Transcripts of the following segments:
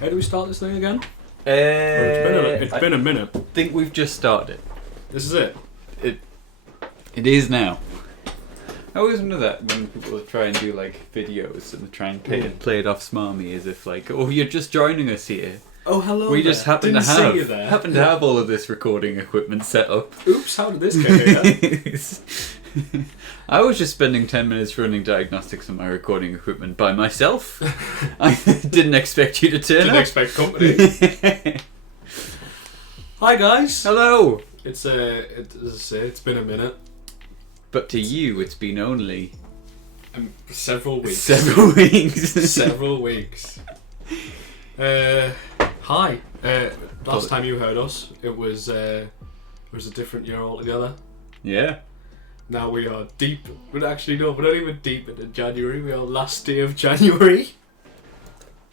How do we start this thing again? It's been a minute. I think we've just started. This is it. It is now. I always wonder that when people try and do like videos and try and play it off smarmy as if like, oh, you're just joining us here. Oh, hello. We there. just happen Didn't to see you there. have all of this recording equipment set up. Oops, how did this get here? I was just spending 10 minutes running diagnostics on my recording equipment by myself. I didn't expect you to turn Didn't up. expect company. Hi guys. Hello. It's as I say, it's been a minute. But to you, it's been only Several weeks. several weeks. Several weeks. Hi. Last time you heard us, it was a different year altogether. Yeah. Now we are deep. But actually, no, we're not even deep into January. We are last day of January.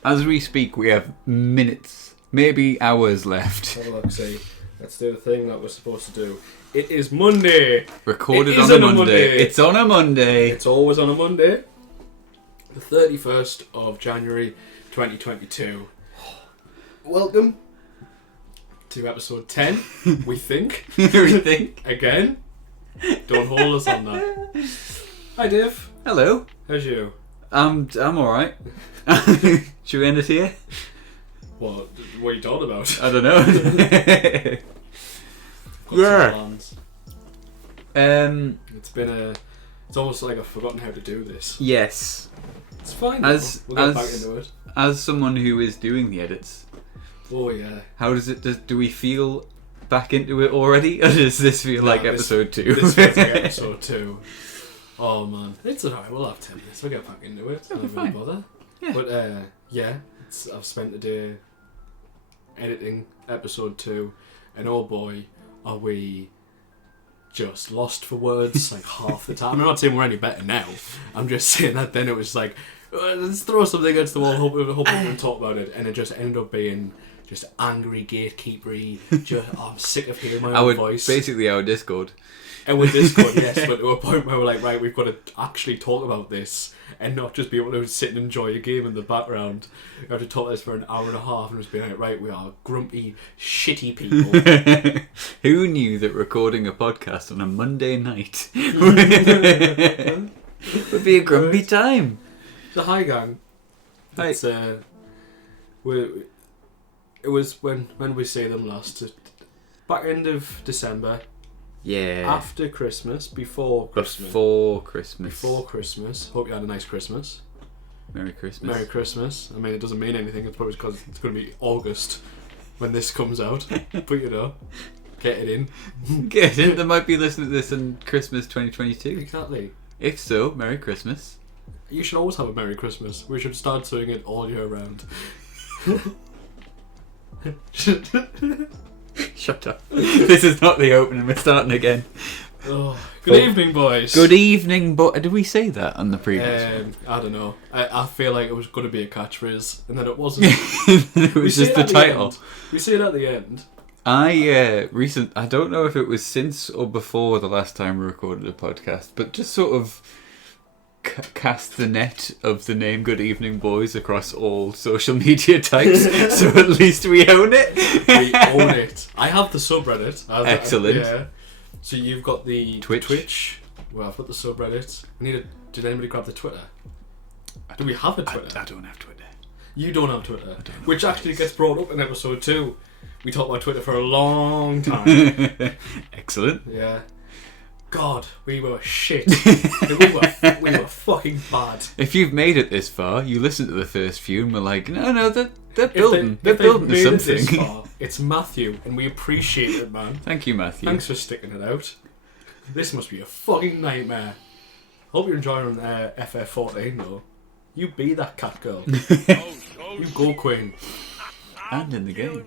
As we speak, we have minutes, maybe hours left. Have a look, see. Let's do the thing that we're supposed to do. It is Monday. Recorded It is on a on a Monday. Monday. It's on a Monday. It's always on a Monday. The 31st of January 2022. Welcome to episode 10, we think. We think. Again. Don't hold us on that. Hi Dave. Hello. How's you? I'm alright. Should we end it here? What are you talking about? I don't know. Got some plans. It's almost like I've forgotten how to do this. Yes. It's fine. As- We'll get as- back into it. As someone who is doing the edits, Oh yeah. how does it? Do we feel back into it already, or does this feel like Nah, episode 2? This feels like episode 2. Oh man, it's alright. We'll have 10 minutes. We'll get back into it. It'll be Not really fine. bother. Yeah. But yeah, I've spent the day editing episode 2, and oh boy, are we just lost for words like half the time. I'm not saying we're any better now. I'm just saying that then it was like, let's throw something against the wall, hope we can talk about it, and it just ended up being just angry gatekeepery. I'm sick of hearing my own voice. Basically our Discord. And with Discord, yes, but to a point where we're like, right, we've got to actually talk about this and not just be able to sit and enjoy a game in the background. We have to talk this for an hour and a half and just be like, right, we are grumpy, shitty people. Who knew that recording a podcast on a Monday night would be a grumpy time? So hi gang. Hi. It's, it was when we say them last, back end of December, Yeah. after Christmas, before Christmas. Before Christmas. Hope you had a nice Christmas. Merry Christmas. Merry Christmas. I mean, it doesn't mean anything. It's probably because it's going to be August when this comes out. But you know, get it in. Get it? They might be listening to this in Christmas 2022. Exactly. If so, Merry Christmas. You should always have a Merry Christmas. We should start doing it all year round. Shut up. This is not the opening. We're starting again. Oh, good evening, boys. Good evening, but did we say that on the previous one? I don't know. I feel like it was going to be a catchphrase, and then it wasn't. It was just the title. We say it at the end. I don't know if it was since or before the last time we recorded a podcast, but just sort of cast the net of the name Goodevening Boys across all social media types, so at least we own it. We own it. I have the subreddit. Excellent. Yeah. So you've got the Twitch. Well, I've got the subreddit. Did anybody grab the Twitter? Do we have a Twitter? I don't have Twitter. You don't have Twitter, which actually gets brought up in episode 2. We talked about Twitter for a long time. Excellent. Yeah. God, we were shit. we were fucking bad. If you've made it this far, you listen to the first few and we're like, no, they're building. They're If building they've to made it something. this far, it's Matthew, and we appreciate it, man. Thank you, Matthew. Thanks for sticking it out. This must be a fucking nightmare. Hope you're enjoying FF14 though. You be that cat girl. You go queen. And in the game.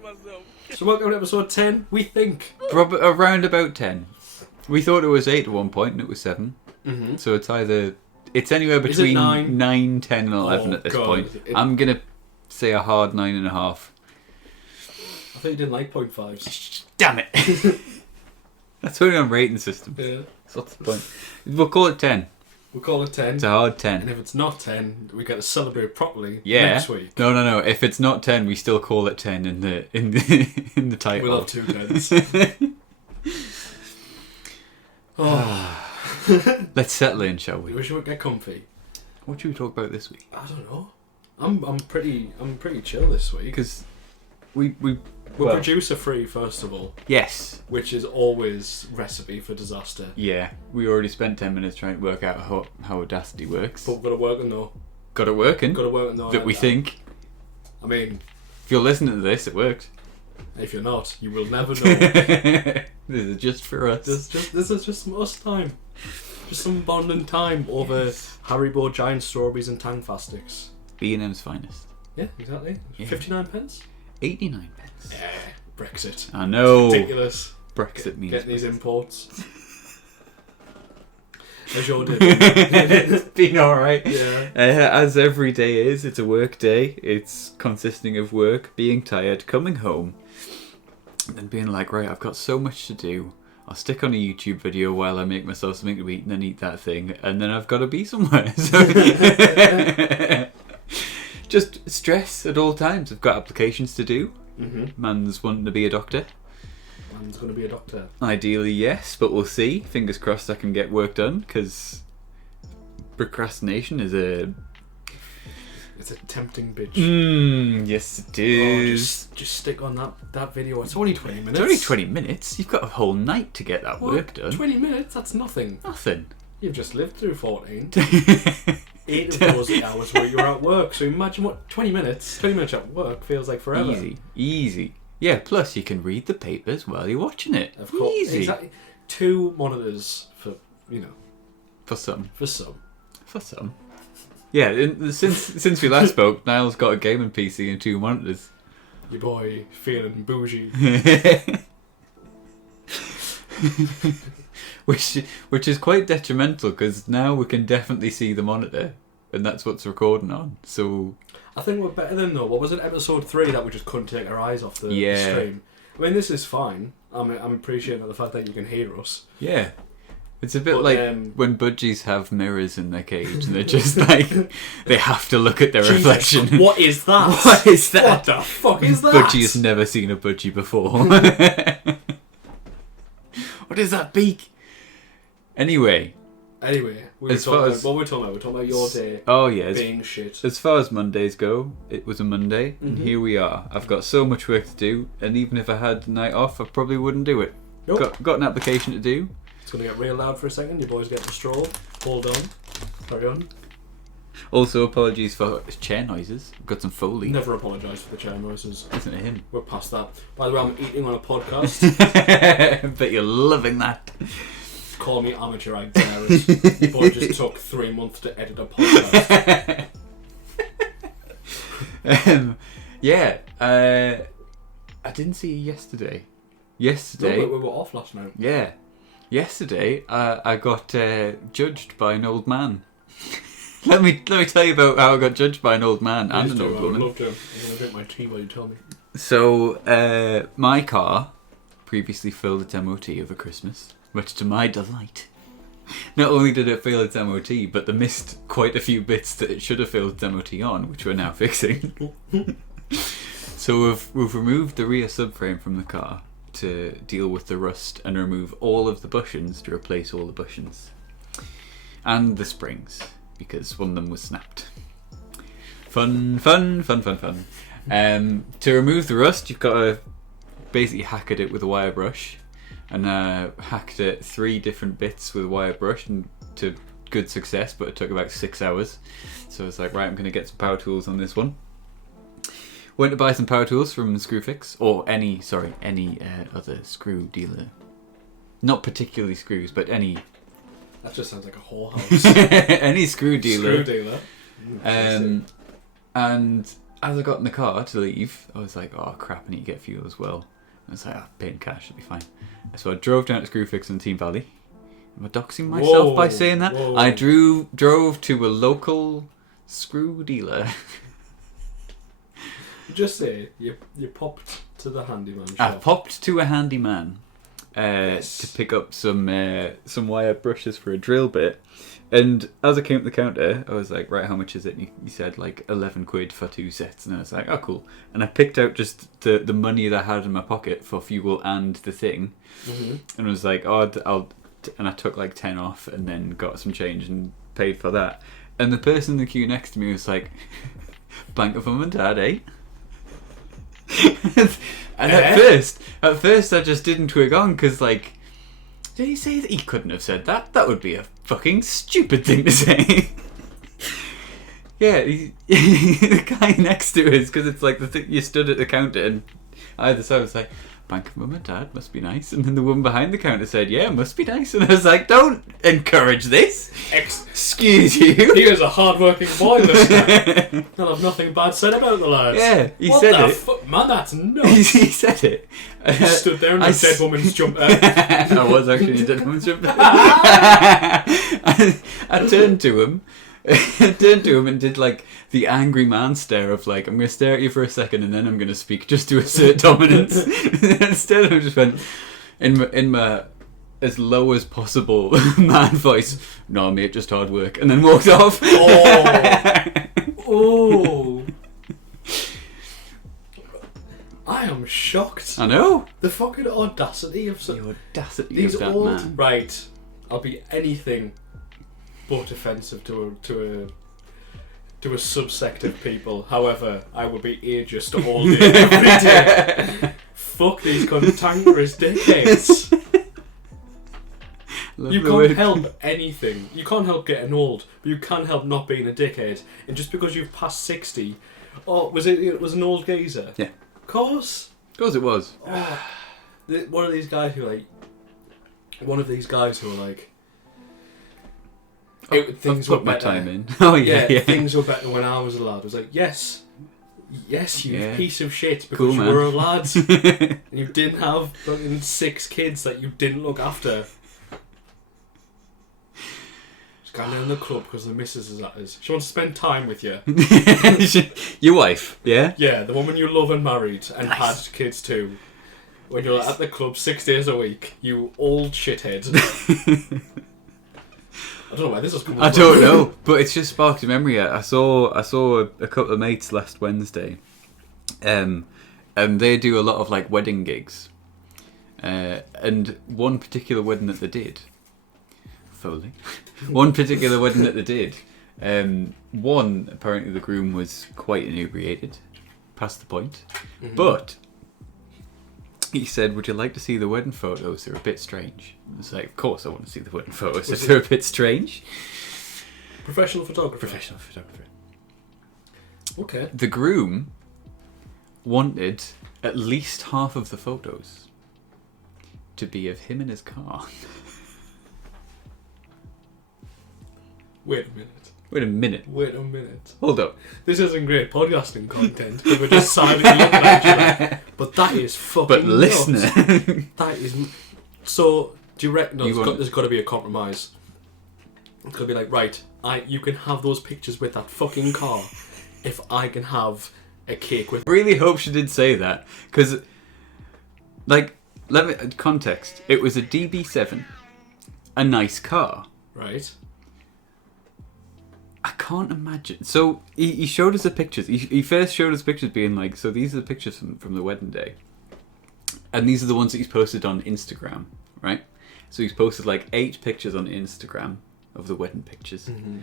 So welcome to episode 10. We think. Around about 10. We thought it was 8 at one point and it was 7. Mm-hmm. So it's anywhere Is it between 9? 9, 10 and 11 Oh, at this God. point. I'm going to say a hard 9.5. I thought you didn't like 0.5s. Damn it. That's only on rating system. Yeah. So what's the point? We'll call it 10. We'll call it 10. It's a hard 10. And if it's not 10, we get to celebrate properly Yeah. next week. No. If it's not 10, we still call it 10 in the title. We'll have 2 10s. Let's settle in, shall we? We should get comfy. What should we talk about this week? I don't know. I'm pretty chill this week. Because we're producer free, first of all. Yes. Which is always recipe for disaster. Yeah. We already spent 10 minutes trying to work out how Audacity works. But we've got it working though. Got it working. That we think. I mean, if you're listening to this, it worked. If you're not, you will never know. This is just for us. This is just us time. Just some bonding time over Haribo giant strawberries and Tangfastics. B&M's finest. Yeah, exactly. Yeah. 59 pence? 89 pence. Yeah, Brexit. I know. It's ridiculous. Brexit means getting these imports. How's your day? It's been alright. Yeah. As every day is, it's a work day. It's consisting of work, being tired, coming home, and then being like, right, I've got so much to do. I'll stick on a YouTube video while I make myself something to eat and then eat that thing, and then I've got to be somewhere. So just stress at all times. I've got applications to do. Mm-hmm. Man's wanting to be a doctor. Man's going to be a doctor. Ideally, yes, but we'll see. Fingers crossed I can get work done, because procrastination is a... It's a tempting bitch. Yes it is. Just stick on that video. It's only 20 minutes. It's only 20 minutes. You've got a whole night to get that work done. 20 minutes? That's nothing. Nothing. You've just lived through 14. 8 of those hours where you're at work. So imagine what 20 minutes at work feels like forever. Easy. Yeah, plus you can read the papers while you're watching it. Of course. Easy. Exactly. 2 monitors for, For some. Yeah, since we last spoke, Niall's got a gaming PC and 2 monitors. Your boy feeling bougie. which is quite detrimental, because now we can definitely see the monitor, and that's what's recording on. So I think we're better than though. What was it, episode 3, that we just couldn't take our eyes off the stream? I mean, this is fine. I'm appreciating the fact that you can hear us. Yeah. It's a bit like when budgies have mirrors in their cage and they're just like, they have to look at their reflection. What is that? What is that? What the fuck is that? Budgie has never seen a budgie before. What is that beak? Anyway, what we're talking about? We're talking about your day. Oh yeah, being shit. As far as Mondays go, it was a Monday, and here we are. I've got so much work to do, and even if I had the night off, I probably wouldn't do it. Nope. Got an application to do. It's going to get real loud for a second. Your boy's getting a stroll. Hold on. Carry on. Also, apologies for chair noises. I've got some Foley. Never apologise for the chair noises. Listen to him. We're past that. By the way, I'm eating on a podcast. Bet you're loving that. Call me amateur, I dare it. Your boy just took 3 months to edit a podcast. I didn't see you yesterday. No, we were off last night. Yeah. Yesterday, I got judged by an old man. let me tell you about how I got judged by an old man and an old woman. I'd love to. I'm going to drink my tea while you tell me. So, my car previously failed its MOT over Christmas, much to my delight. Not only did it fail its MOT, but they missed quite a few bits that it should have failed its MOT on, which we're now fixing. So we've removed the rear subframe from the car to deal with the rust and remove all of the bushings to replace all the bushings. And the springs, because one of them was snapped. Fun. To remove the rust, you've got to basically hack at it with a wire brush. And hacked at 3 different bits with a wire brush, and to good success, but it took about 6 hours. So it's like, right, I'm going to get some power tools on this one. Went to buy some power tools from Screwfix, or any other screw dealer. Not particularly screws, but any. That just sounds like a whorehouse. Any screw dealer. And as I got in the car to leave, I was like, oh crap, I need to get fuel as well. I was like, paying cash, it'll be fine. So I drove down to Screwfix in Team Valley. Am I doxing myself by saying that? Whoa. I drove to a local screw dealer. Just say you popped to the handyman shop. I popped to a handyman. to pick up some wire brushes for a drill bit. And as I came to the counter, I was like, right, how much is it? And he said like 11 quid for 2 sets. And I was like, oh, cool. And I picked out just the money that I had in my pocket for fuel and the thing. Mm-hmm. And I was like, and I took like 10 off and then got some change and paid for that. And the person in the queue next to me was like, bank of mum and dad, eh? And at first I just didn't twig on because, like, did he say that he couldn't have said that? That would be a fucking stupid thing to say. Yeah, the guy next to us, because it's like the thing, you stood at the counter and either side was like, bank of mum and dad, must be nice. And then the woman behind the counter said, yeah, must be nice. And I was like, don't encourage this. Excuse you. He is a hard-working boy, listener. I'll have nothing bad said about the lads. Yeah, he what said the it. Fuck, man, that's nuts. He said it. He stood there in a dead woman's jumper. I was actually in a dead woman's jumper. I turned to him. And did like the angry man stare of like, I'm going to stare at you for a second and then I'm going to speak just to assert dominance. Instead I just went in my as low as possible man voice, no mate, just hard work, and then walked off. Oh. I am shocked. I know. The fucking audacity of these that old man. Right, I'll be anything but offensive to a subsect of people. However, I will be ageist all day, every day. Fuck these cantankerous dickheads. You can't help anything. You can't help getting old, but you can help not being a dickhead. And just because you've passed 60, it was an old geezer? Yeah. Of course. Of course it was. One of these guys who are like, things were put my better. time in. Oh yeah. Things were better when I was a lad. I was like, yes, you piece of shit, because cool, you man. were a lad and you didn't have fucking 6 kids that you didn't look after. Just going down the club because the missus is at us. She wants to spend time with you. Your wife, yeah? Yeah, the woman you love and married and Nice. had kids too. When you're at the club 6 days a week, you old shithead. I don't know why this is coming from. I don't know, but it's just sparked a memory. I saw a couple of mates last Wednesday, and they do a lot of like wedding gigs, and one particular wedding that they did, Foley, one particular wedding that they did, one apparently the groom was quite inebriated, past the point, but he said, would you like to see the wedding photos? They're a bit strange. I was like, of course I want to see the wedding photos if they're a bit strange. Professional photographer. Professional photographer. Okay. The groom wanted at least half of the photos to be of him in his car. Wait a minute. Wait a minute. Hold up. This isn't great podcasting content, but we're just silently looking at each other. But that is fucking But listener. nuts. That is... So, do you reckon there's got to be a compromise? It's got to be like, right, you can have those pictures with that fucking car if I can have a cake with... I really hope she did say that, because, like, context. It was a DB7. A nice car. Right. I can't imagine. So he showed us the pictures. He first showed us pictures being like, so these are the pictures from the wedding day. And these are the ones that he's posted on Instagram, right? So he's posted like 8 pictures on Instagram of the wedding pictures. Mm-hmm.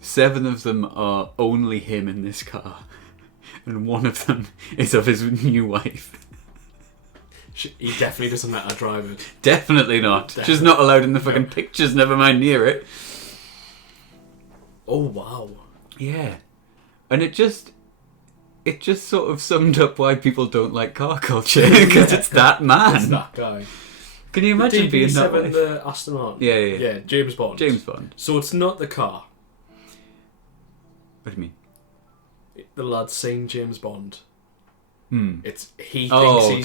7 of them are only him in this car. And 1 of them is of his new wife. He definitely doesn't let her drive it. Definitely not. Definitely. She's not allowed in the fucking pictures, never mind near it. Oh wow. Yeah. And it just sort of summed up why people don't like car culture, because it's that man. It's that guy. Can you imagine being that way? The Aston Martin. Yeah, James Bond. James Bond. So it's not the car. What do you mean? The lad's saying James Bond. He thinks he's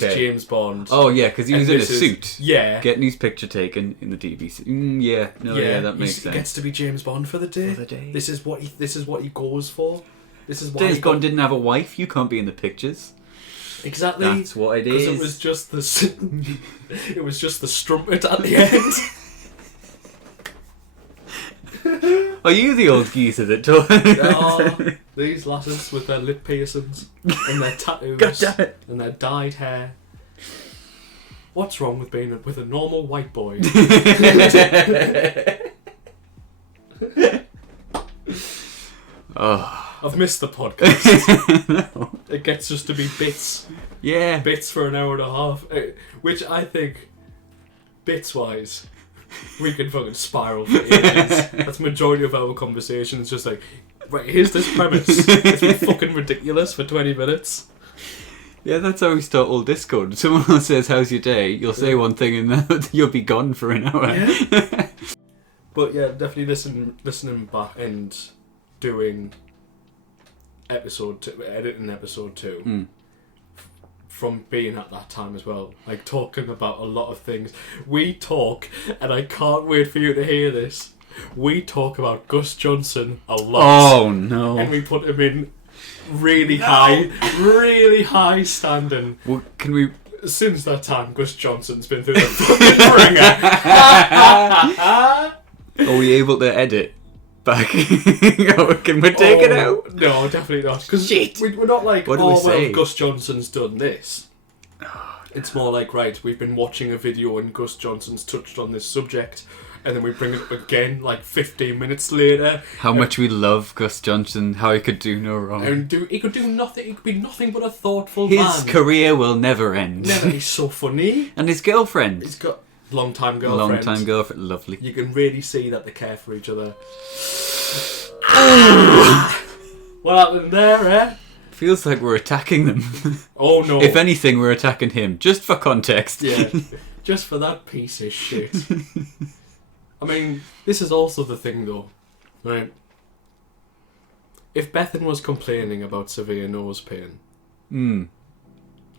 James Bond. Oh yeah, because he was in a suit. Yeah. Getting his picture taken in the DVC. That makes sense. He gets to be James Bond for the day. This is what he goes for. This is why James Bond didn't have a wife. You can't be in the pictures. Exactly. That's what it is. Because it was just the it was just the strumpet at the end. Are you the old geezer that told? Oh, these lasses with their lip piercings and their tattoos God damn it. and their dyed hair. What's wrong with being with a normal white boy? Oh. I've missed the podcast. No. It gets us to be bits Yeah. for an hour and a half, which I think, bits-wise, we can fucking spiral for ages. That's the majority of our conversations. Just like, right, here's this premise. It's been fucking ridiculous for 20 minutes. Yeah, that's how we start all Discord. Someone says, "How's your day?" You'll say one thing and then you'll be gone for an hour. Yeah. But yeah, definitely listening back and doing editing episode 2. From being at that time as well, like talking about a lot of things. We talk, and I can't wait for you to hear this. We talk about Gus Johnson a lot. Oh no! And we put him in really high standing. Well, can we? Since that time, Gus Johnson's been through the fucking ringer. Are we able to edit back? Can we take it out? No, definitely not. Because Shit. we're not like, What do we say? well, Gus Johnson's done this. It's more like, right, we've been watching a video and Gus Johnson's touched on this subject, and then we bring it up again like 15 minutes later. How much we love Gus Johnson, how he could do no wrong. And he could do nothing, he could be nothing but a thoughtful His man. career will never end. Never, he's so funny. And his girlfriend. He's got long-time girlfriend. Long-time girlfriend, lovely. You can really see that they care for each other. What happened there, eh? Feels like we're attacking them. Oh no. If anything, we're attacking him, just for context. Yeah, just for that piece of shit. I mean, this is also the thing though, right? If Bethan was complaining about severe nose pain,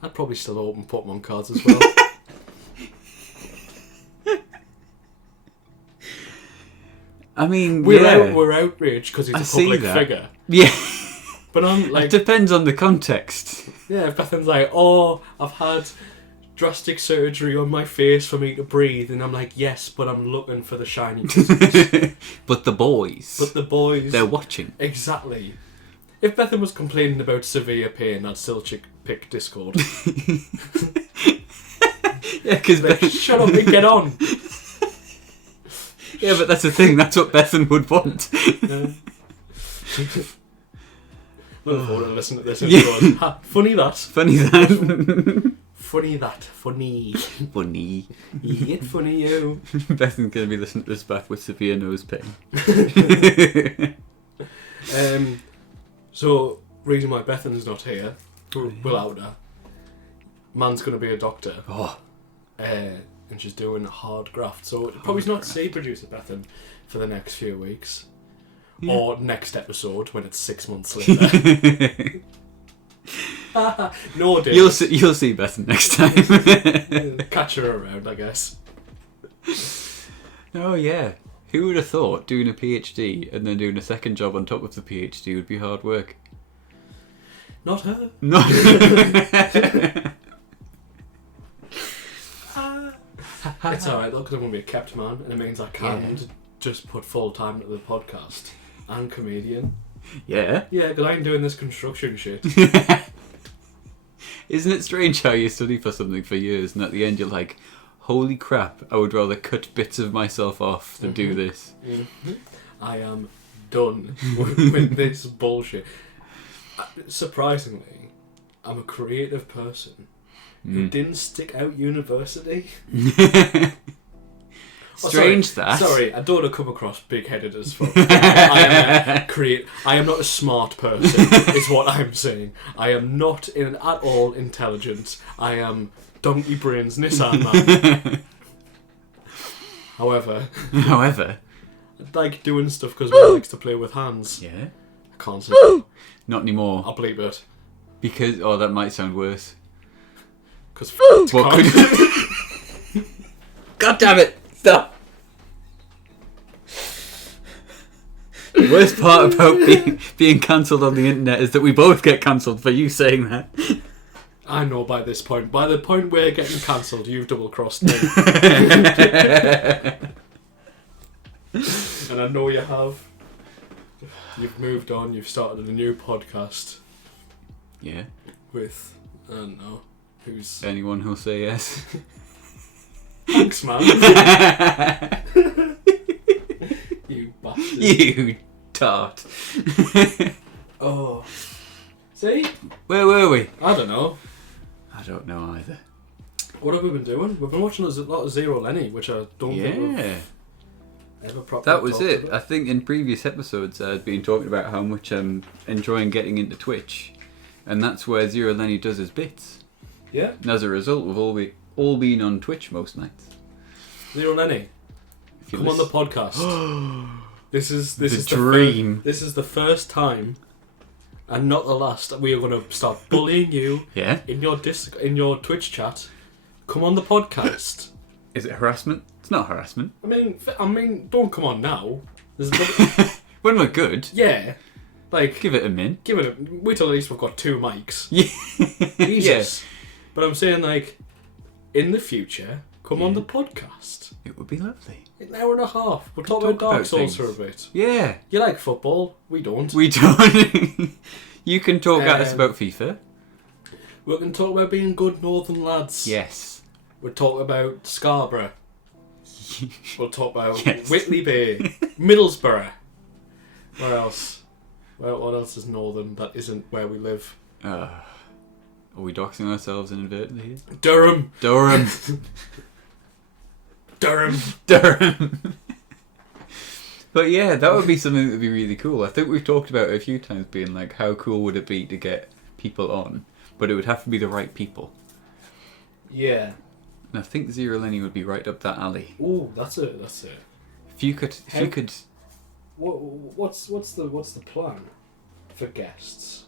I'd probably still open Pokemon cards as well. I mean, we're outraged because he's I a public see that. figure. Yeah. But I'm like, It depends on the context. yeah, if Bethan's like, oh, I've had drastic surgery on my face for me to breathe, and I'm like, yes, but I'm looking for the shiny pieces. But the boys. But the boys, They're watching. exactly. If Bethan was complaining about severe pain, I'd still pick Discord. Yeah, because Like, shut up and get on. yeah, but that's the thing. That's what Bethan would want. Look forward to listening to this and Yeah. going, ha, funny that. Funny that. Funny that. Funny. Funny. Yet funny you. Bethan's going to be listening to this back with severe nose pain. So, reason why Bethan's not here, we'll out her. Man's going to be a doctor. Oh. And she's doing hard graft. So, probably not see producer Bethan for the next few weeks. Yeah. Or next episode when it's 6 months later. No, dude. You'll see Bethan next time. Catch her around, I guess. Oh yeah. Who would have thought doing a PhD and then doing a second job on top of the PhD would be hard work? Not her. No. It's alright though, because I'm going to be a kept man, and it means I can just put full time into the podcast and comedian. Yeah. Yeah, because I'm doing this construction shit. Isn't it strange how you study for something for years and at the end you're like, holy crap, I would rather cut bits of myself off than do this. Mm-hmm. I am done with this bullshit. Surprisingly, I'm a creative person who didn't stick out university. Strange that. Sorry, I don't want to come across big-headed as fuck. I am not a smart person, is what I'm saying. I am not at all intelligent. I am donkey brains Nissan man. However, I like doing stuff because one likes to play with hands. Yeah. I can't say it. Not anymore. I'll bleep it. Because, that might sound worse. Because What could... God damn it! Stop! The worst part about being cancelled on the internet is that we both get cancelled for you saying that. I know by this point. By the point we're getting cancelled, you've double-crossed me. And I know you have. You've moved on. You've started a new podcast. Yeah. With, I don't know, who's... Anyone who'll say yes. Thanks, man. You bastard. You tart. Oh. See? Where were we? I don't know. I don't know either. What have we been doing? We've been watching a lot of Zero Lenny, which I don't think we've ever properly That was talked it. about. I think in previous episodes I'd been talking about how much I'm enjoying getting into Twitch, and that's where Zero Lenny does his bits. Yeah. And as a result, we've all been on Twitch most nights. Zero Lenny, come on the podcast. This is the dream. This is the first time, and not the last, that we are going to start bullying you. Yeah. In your Twitch chat. Come on the podcast. Is it harassment? It's not harassment. I mean, don't come on now. When we're good. Yeah. Like, Give it a min. wait till at least we've got 2 mics. Yeah. Jesus. But I'm saying, like, in the future, come on the podcast. It would be lovely. An hour and a half. We'll talk about Dark Souls for a bit. Yeah. You like football? We don't. We don't. You can talk at us about FIFA. We can talk about being good northern lads. Yes. We'll talk about Scarborough. We'll talk about Yes. Whitley Bay. Middlesbrough. Where else? What else is northern that isn't where we live? Are we doxing ourselves inadvertently here? Durham. Durham. Durham. But yeah, that would be something that would be really cool. I think we've talked about it a few times, being like, how cool would it be to get people on? But it would have to be the right people. Yeah. And I think Zero Lenny would be right up that alley. Ooh, that's it. If you could. What's the plan for guests?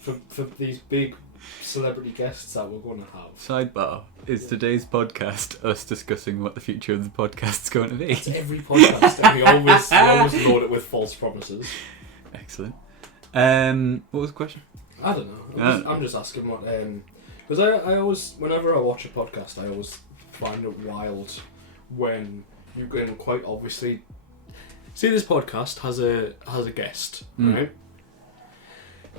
For these big celebrity guests that we're going to have. Sidebar, is today's podcast us discussing what the future of the podcast's going to be? It's every podcast, and we always load it with false promises. Excellent. What was the question? I don't know. I'm just asking what... Because I always... Whenever I watch a podcast, I always find it wild when you can quite obviously... See, this podcast has a guest, right?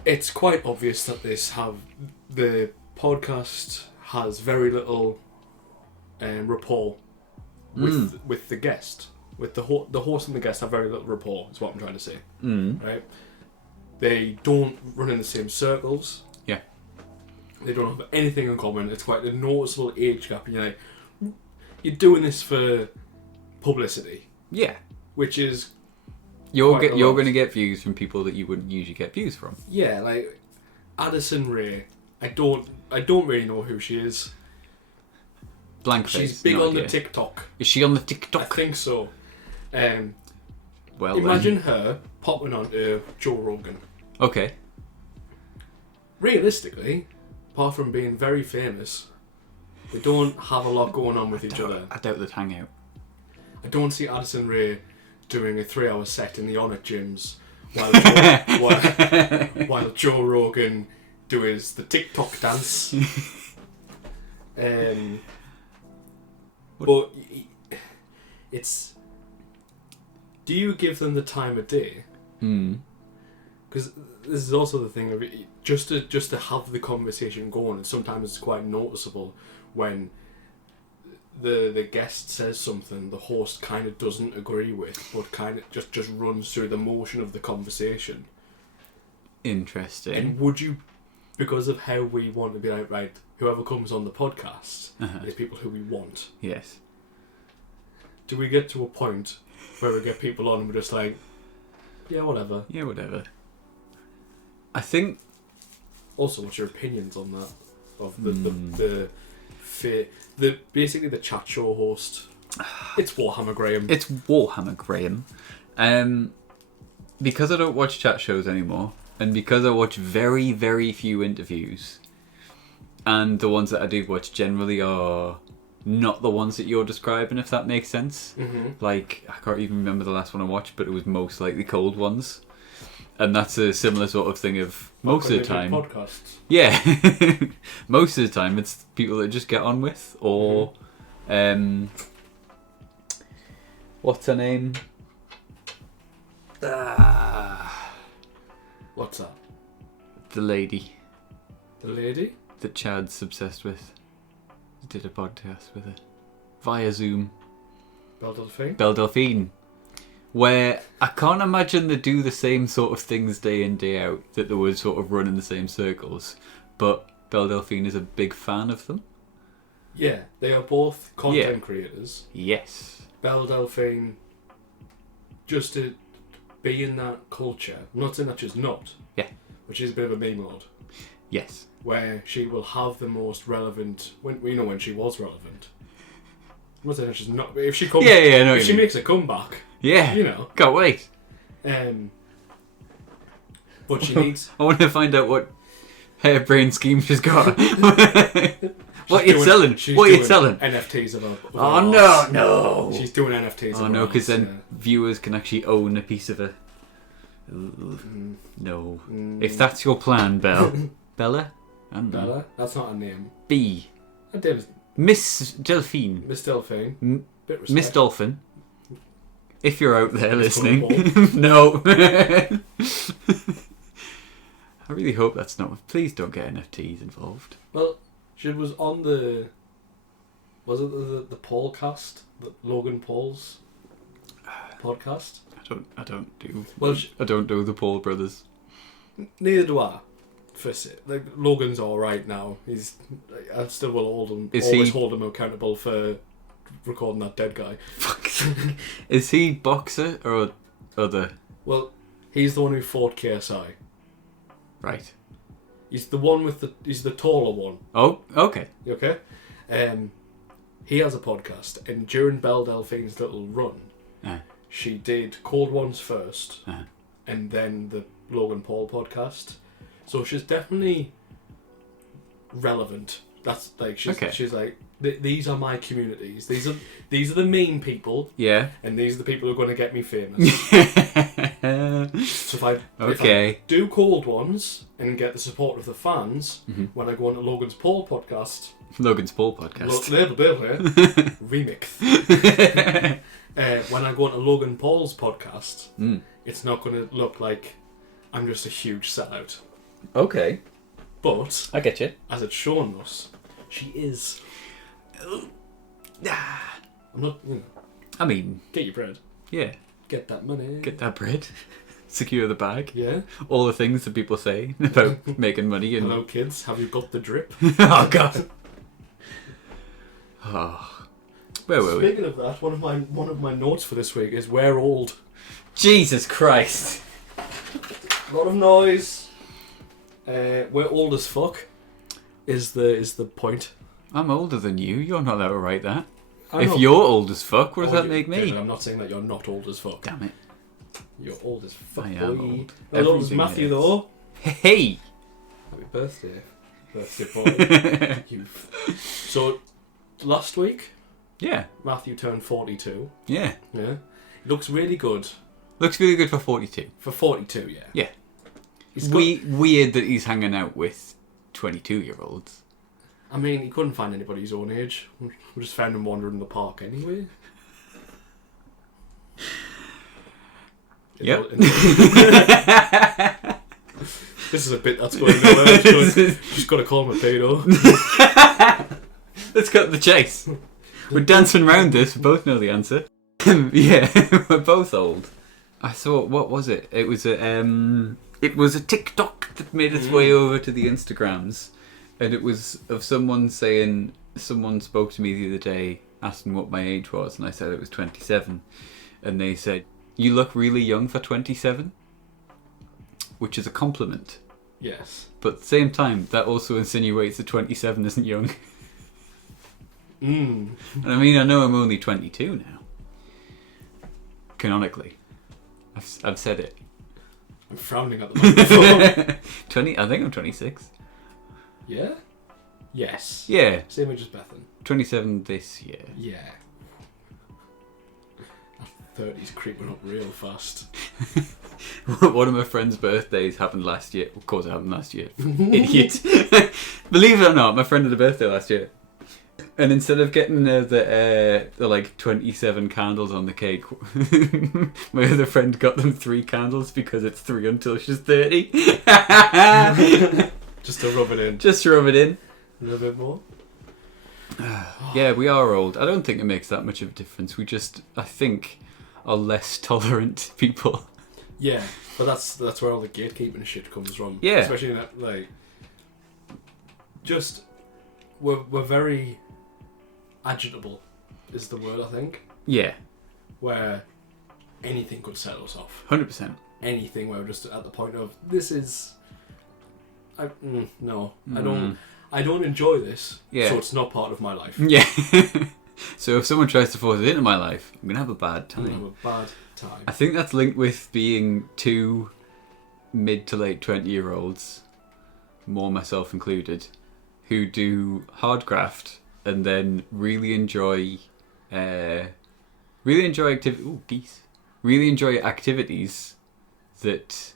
It's quite obvious that the podcast has very little rapport with the guest. With the host and the guest have very little rapport, is what I'm trying to say. Right? They don't run in the same circles. Yeah. They don't have anything in common. It's quite a noticeable age gap, and you're like, you're doing this for publicity. Yeah. Which is... You're going to get views from people that you wouldn't usually get views from. Yeah, like Addison Rae. I don't really know who she is. Blank face. She's big on the TikTok. Is she on the TikTok? I think so. Well, imagine her popping onto Joe Rogan. Okay. Realistically, apart from being very famous, they don't have a lot going on with each other. I doubt they'd hang out. I don't see Addison Rae doing a 3-hour set in the Onnit gyms while Joe Rogan does the TikTok dance. But it's... Do you give them the time of day? Because this is also the thing of it, just to have the conversation going, and sometimes it's quite noticeable when the guest says something the host kind of doesn't agree with, but kind of just runs through the motion of the conversation. Interesting. And would you, because of how we want to be like, right, whoever comes on the podcast is people who we want. Yes. Do we get to a point where we get people on and we're just like, yeah, whatever. Yeah, whatever. I think... Also, what's your opinions on that? Of the basically the chat show host. It's Warhammer Graham. It's Warhammer Graham. Because I don't watch chat shows anymore, and because I watch very, very few interviews, and the ones that I do watch generally are not the ones that you're describing, if that makes sense. Like, I can't even remember the last one I watched, but it was most likely cold ones. And that's a similar sort of thing of most of the time. Podcasts. Yeah. Most of the time it's people that just get on with, or what's her name? What's that? The lady The lady? that Chad's obsessed with. Did a podcast with her via Zoom. Belle Delphine? Belle Delphine. Where I can't imagine they do the same sort of things day in, day out, that they would sort of run in the same circles. But Belle Delphine is a big fan of them. Yeah, they are both content creators. Yes. Belle Delphine, just to be in that culture, I'm not saying that she's not. Yeah. But she's a bit of a meme lord. Yes. Where she will have the most relevant, when she was relevant. I'm not saying that she's not, but if she comes, no, if she makes a comeback, yeah, you know. Can't wait. But she needs. I want to find out what harebrained scheme she's got. What are you selling? What are you selling? NFTs of her. Oh no! She's doing NFTs. Oh no, because then viewers can actually own a piece of her. No. If that's your plan, Bella? I don't know. Bella? That's not a name. B. Her name's Miss Delphine. Miss Delphine. Bit respect. Miss Dolphin. If you're out there Miss listening. No. I really hope that's not... Please don't get NFTs involved. Well, she was on the... Was it the Paulcast? The Logan Paul's podcast? I don't do... Well, I don't do the Paul brothers. Neither do I. First, like, Logan's alright now. I still will always hold him accountable for recording that dead guy. Is he boxer or other? Well, he's the one who fought KSI. Right. He's the one he's the taller one. Oh, okay. You okay? He has a podcast, and during Belle Delphine's little run, she did Cold Ones first, and then the Logan Paul podcast. So she's definitely relevant. That's like she's like these are my communities. These are the main people. Yeah. And these are the people who are going to get me famous. So if I do Cold Ones and get the support of the fans, when I go on to Logan's Paul podcast. Remix. When I go on to Logan Paul's podcast, it's not going to look like I'm just a huge sellout. Okay. But I get you. As it's shown us, she is. I'm not. I mean, get your bread. Yeah. Get that money. Get that bread. Secure the bag. Yeah. All the things that people say about making money. And... Hello, kids. Have you got the drip? Oh God. Oh. Where were we? Speaking of that, one of my notes for this week is we're old. Jesus Christ. A lot of noise. We're old as fuck. Is the point? I'm older than you. You're not allowed to write that. If you're old as fuck, what does that make me? David, I'm not saying that you're not old as fuck. Damn it. You're old as fuck. I am old. How old is Matthew though? Hey. Happy birthday boy. So last week. Yeah. Matthew turned 42. Yeah. Yeah. He looks really good. Looks really good for 42. For 42, yeah. Yeah. It's weird that he's hanging out with 22-year-olds. I mean, he couldn't find anybody his own age. We just found him wandering in the park anyway. Yep. This is a bit that's going nowhere. Just got to call him a pedo. Let's cut the chase. We're dancing around this. We both know the answer. Yeah, we're both old. I saw, what was it? It was a TikTok that made its way over to the Instagrams, and it was of someone saying, someone spoke to me the other day asking what my age was, and I said it was 27, and they said, you look really young for 27, which is a compliment. Yes. But at the same time, that also insinuates that 27 isn't young. And I mean, I know I'm only 22 now. Canonically. I've said it. I'm frowning at the microphone. 20, I think I'm 26. Yeah? Yes. Yeah. Same age as Bethan. 27 this year. Yeah. 30s creeping up real fast. One of my friend's birthdays happened last year. Of course it happened last year. Idiot. Believe it or not, my friend had a birthday last year. And instead of getting the like 27 candles on the cake, my other friend got them 3 candles because it's 3 until she's 30. Just to rub it in. Just to rub it in. A little bit more. Yeah, we are old. I don't think it makes that much of a difference. We just, I think, are less tolerant people. Yeah, but that's where all the gatekeeping shit comes from. Yeah. Especially in that, like, just we're very agitable is the word, I think. Yeah. Where anything could set us off. 100%. Anything where we're just at the point of this is I don't enjoy this. Yeah. So it's not part of my life. Yeah. So if someone tries to force it into my life, I'm going to have a bad time. I'm gonna have a bad time. I think that's linked with being 2 mid to late 20-year-olds, more myself included, who do hard graft and then really enjoy activities that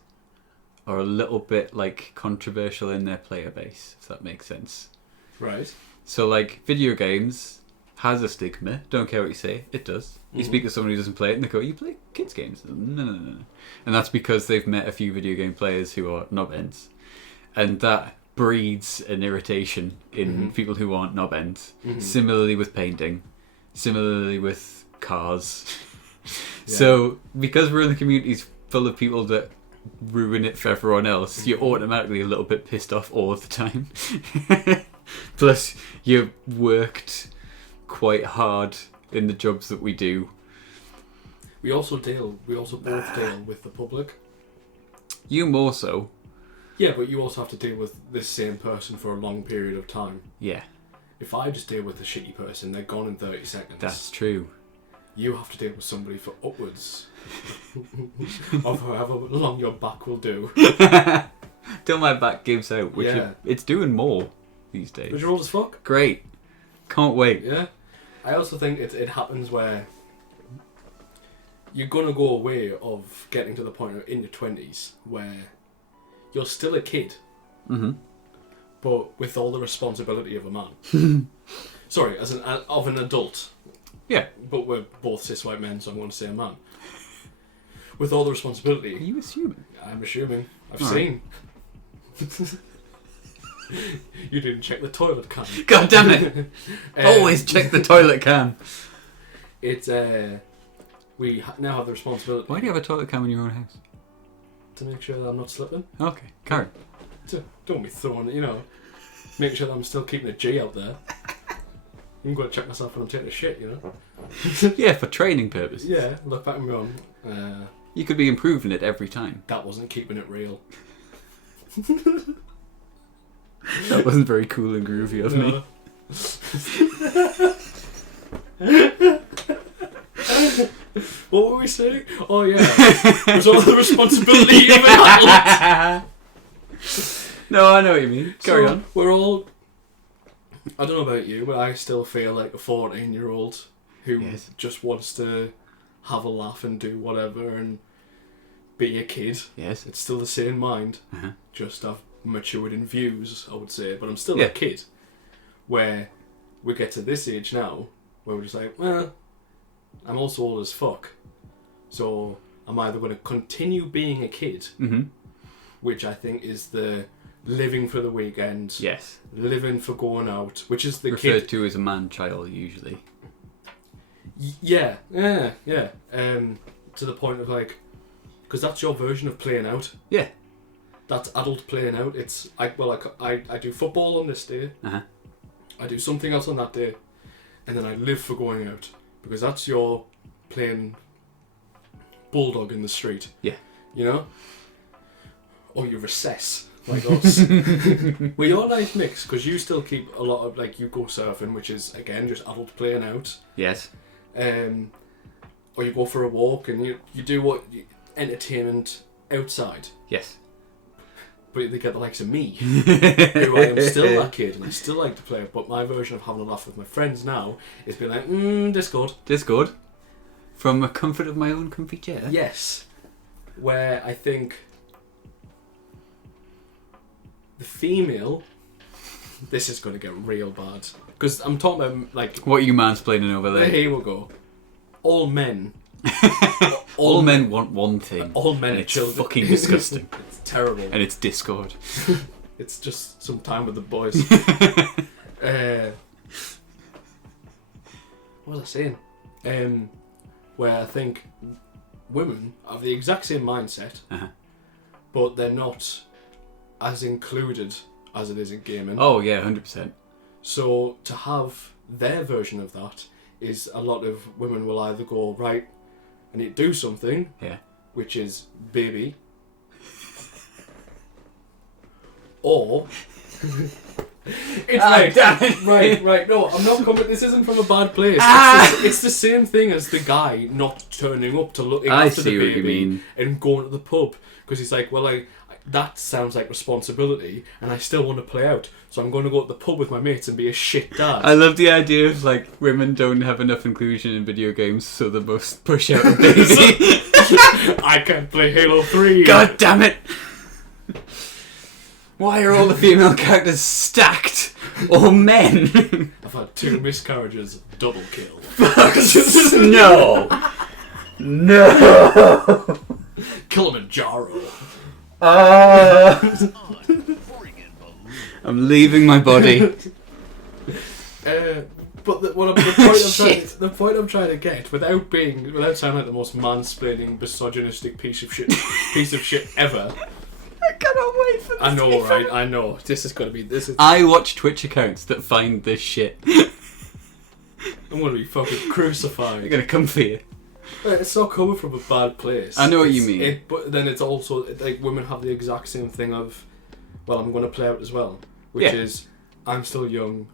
are a little bit like controversial in their player base, if that makes sense. Right. So like video games has a stigma, don't care what you say, it does. You speak to someone who doesn't play it and they go, you play kids games? No. And that's because they've met a few video game players who are knob ends. And that breeds an irritation in people who aren't knob ends. Similarly with painting. Similarly with cars. So because we're in the communities full of people that ruin it for everyone else, you're automatically a little bit pissed off all of the time. Plus you worked quite hard in the jobs that we do. We also both deal with the public. You more so. Yeah, but you also have to deal with this same person for a long period of time. Yeah. If I just deal with a shitty person, they're gone in 30 seconds. That's true. You have to deal with somebody for upwards of however long your back will do. Till my back gives out, which it's doing more these days. But you're old as fuck. Great. Can't wait. Yeah. I also think it happens where you're going to go away of getting to the point in your 20s where you're still a kid, but with all the responsibility of a man. Sorry, of an adult. Yeah. But we're both cis white men, so I'm going to say a man. With all the responsibility. Are you assuming? I'm assuming. I've all seen. You didn't check the toilet can. God damn it! Always check the toilet can. It's we now have the responsibility. Why do you have a toilet can in your own house? To make sure that I'm not slipping. Okay, Karen. Don't be throwing it, make sure that I'm still keeping a G out there. I'm going to check myself when I'm taking a shit, Yeah, for training purposes. Yeah, look back and go, you could be improving it every time. that wasn't keeping it real. That wasn't very cool and groovy of me. What were we saying? Oh yeah, there's all the responsibility of an adult. No, I know what you mean. Carry on. We're all. I don't know about you, but I still feel like a 14-year-old who just wants to have a laugh and do whatever and be a kid. Yes. It's still the same mind. Just I've matured in views, I would say, but I'm still a kid. Where we get to this age now, where we're just like, well, I'm also old as fuck. So I'm either going to continue being a kid, which I think is the living for the weekend, living for going out, which is the referred to as a man-child usually. Yeah. To the point of like, because that's your version of playing out. Yeah. That's adult playing out. It's I do football on this day. I do something else on that day, and then I live for going out because that's your playing bulldog in the street. Yeah. Or you recess like us. Well, your life mix because you still keep a lot of like you go surfing, which is again just adult playing out. Yes. Or you go for a walk and you do entertainment outside. Yes. But they get the likes of me, who I am still that kid and I still like to play. But my version of having a laugh with my friends now is being like, Discord. From the comfort of my own comfy chair? Yes. Where I think the female... This is going to get real bad. Because I'm talking about, like... What are you mansplaining over there? Here we go. All men... all men want one thing. All men and are it's children. fucking disgusting. It's terrible. And it's Discord. It's just some time with the boys. What was I saying? Where I think women have the exact same mindset, but they're not as included as it is in gaming. Oh yeah, 100%. So to have their version of that is a lot of women will either go, right, I need to do something, which is baby, or it's right. No, I'm not coming. This isn't from a bad place. It's the same thing as the guy not turning up to looking after the baby what you mean. and going to the pub because he's like, well, that sounds like responsibility, and I still want to play out, so I'm going to go to the pub with my mates and be a shit dad. I love the idea of like women don't have enough inclusion in video games, so they must push out a baby. I can't play Halo 3. God damn it! Why are all the female characters stacked? All men? I've had 2 miscarriages, double kill. No! No! Kilimanjaro. I'm leaving my body. But the point I'm trying to get, without sounding like the most mansplaining, misogynistic piece of shit ever. I cannot wait for this. I know, right? I know. This is gonna be. I watch Twitch accounts that find this shit. I'm gonna be fucking crucified. They're gonna come for you. It's not coming from a bad place. I know what you mean. But then it's also like women have the exact same thing of, well, I'm going to play out as well, which is I'm still young.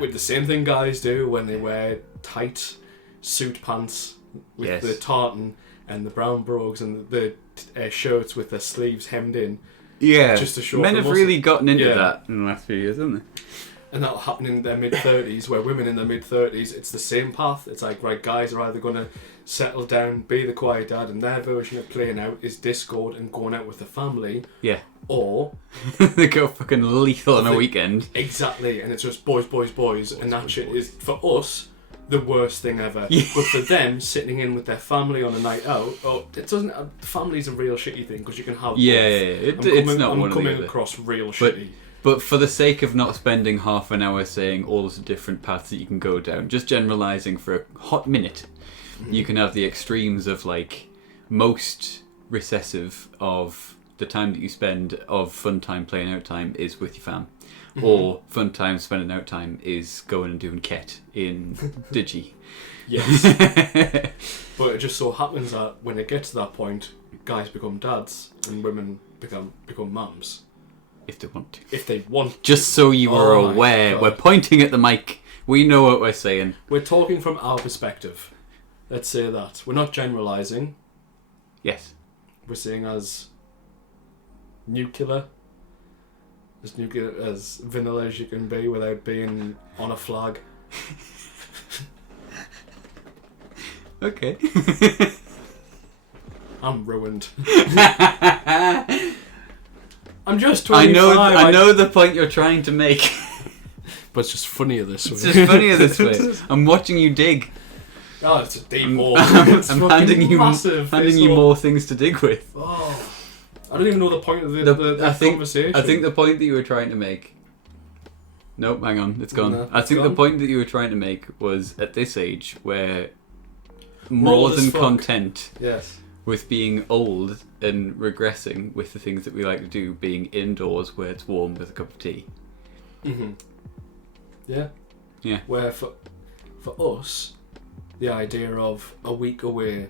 With the same thing guys do when they wear tight suit pants with the tartan and the brown brogues and the shirts with their sleeves hemmed in. Yeah, just to show men have really gotten into that in the last few years, haven't they? And that'll happen in their mid-30s, where women in their mid-30s, it's the same path. It's like, right, guys are either going to settle down, be the quiet dad, and their version of playing out is Discord and going out with the family. Yeah. Or... they go fucking lethal on a weekend. Exactly, and it's just boys, and that shit is, for us, the worst thing ever. Yeah. But for them, sitting in with their family on a night out, it doesn't... Family's a real shitty thing, because you can have both. I'm coming across real shitty. But for the sake of not spending half an hour saying all the different paths that you can go down, just generalising for a hot minute, you can have the extremes of like most recessive of the time that you spend of fun time playing out time is with your fam, or fun time spending out time is going and doing ket in Digi. Yes. But it just so happens that when it gets to that point, guys become dads and women become mums. If they want to. If they want. Just so you are aware, we're pointing at the mic. We know what we're saying. We're talking from our perspective. Let's say that. We're not generalising. Yes. We're saying as nuclear. As vanilla as you can be without being on a flag. Okay. I'm ruined. I'm just 25. I know the point you're trying to make. But it's just funnier this way. It's just funnier this way. I'm watching you dig. Oh, it's a deep hole. I'm handing you more things to dig with. Oh, I don't even know the point of the conversation. I think the point that you were trying to make... Nope, hang on, it's gone. No, I think the point that you were trying to make was at this age where more than content... Yes. With being old and regressing with the things that we like to do, being indoors where it's warm with a cup of tea. Mm-hmm. Yeah. Yeah. Where for us, the idea of a week away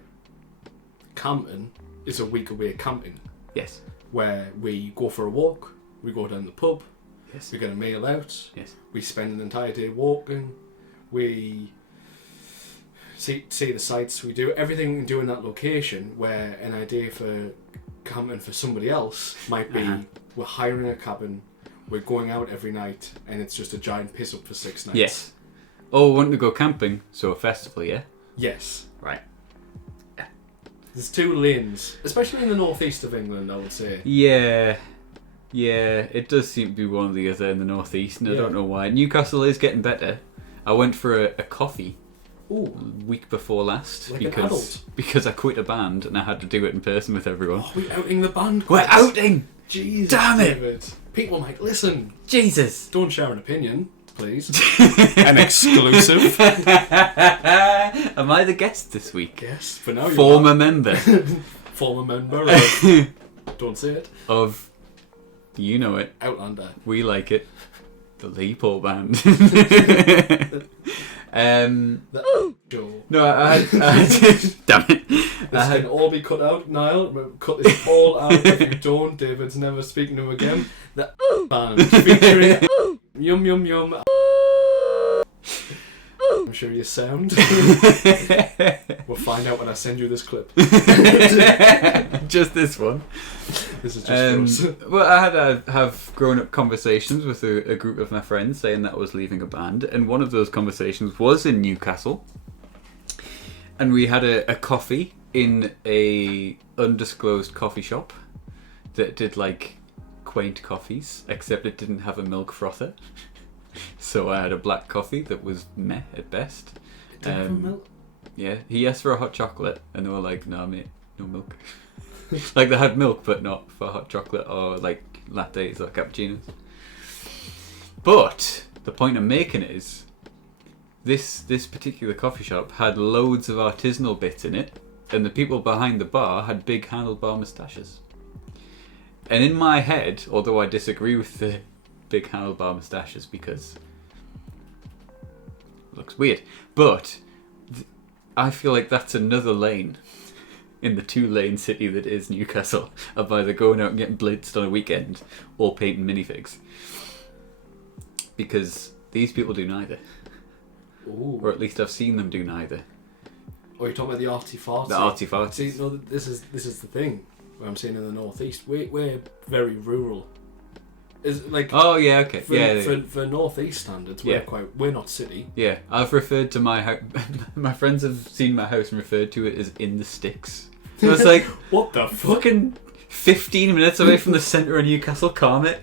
camping is a week away camping. Yes. Where we go for a walk, we go down the pub, yes. We get a meal out, yes. We spend an entire day walking, we... See the sights, we do everything we can do in that location, where an idea for camping for somebody else might be we're hiring a cabin, we're going out every night, and it's just a giant piss up for 6 nights. Yes. Oh, we want to go camping, so a festival, yeah? Yes. Right. There's two lanes, especially in the northeast of England, I would say. Yeah, it does seem to be one or the other in the northeast, and I don't know why. Newcastle is getting better. I went for a coffee week before last like an adult. because I quit a band and I had to do it in person with everyone. Oh, we're outing the band. We're outing! Jesus, damn it! David. People might listen. Jesus! Don't share an opinion, please. An exclusive. Am I the guest this week? Yes, for now. Former member. Former member. Of, don't say it. Of, you know it. Outlander. We like it. The Leopold Band. No, I damn it. This can all be cut out, Niall. We'll cut this all out. If you don't, David's never speaking to him again. The band featuring Yum Yum Yum. I'm sure you sound. We'll find out when I send you this clip. Just this one. This is just gross. Well, I had to have grown-up conversations with a group of my friends saying that I was leaving a band, and one of those conversations was in Newcastle, and we had a coffee in a undisclosed coffee shop that did like quaint coffees, except it didn't have a milk frother. So I had a black coffee that was meh at best. It didn't have milk? Yeah, he asked for a hot chocolate, and they were like, "No, mate, no milk." Like they had milk, but not for hot chocolate or like lattes or cappuccinos. But the point I'm making is, this particular coffee shop had loads of artisanal bits in it, and the people behind the bar had big handlebar moustaches. And in my head, although I disagree with the big handlebar moustaches because it looks weird, but I feel like that's another lane in the two-lane city that is Newcastle of either going out and getting blitzed on a weekend or painting minifigs, because these people do neither. Ooh. Or at least I've seen them do neither. Oh, you're talking about the arty-farty? The arty-farty. See, no, this is the thing where I'm saying in the northeast, we're very rural. Is like oh yeah, okay, for northeast standards, we're not city. Yeah, I've referred to my house. My friends have seen my house and referred to it as in the sticks. So it's like, what the fucking 15 minutes away from the centre of Newcastle, calm it.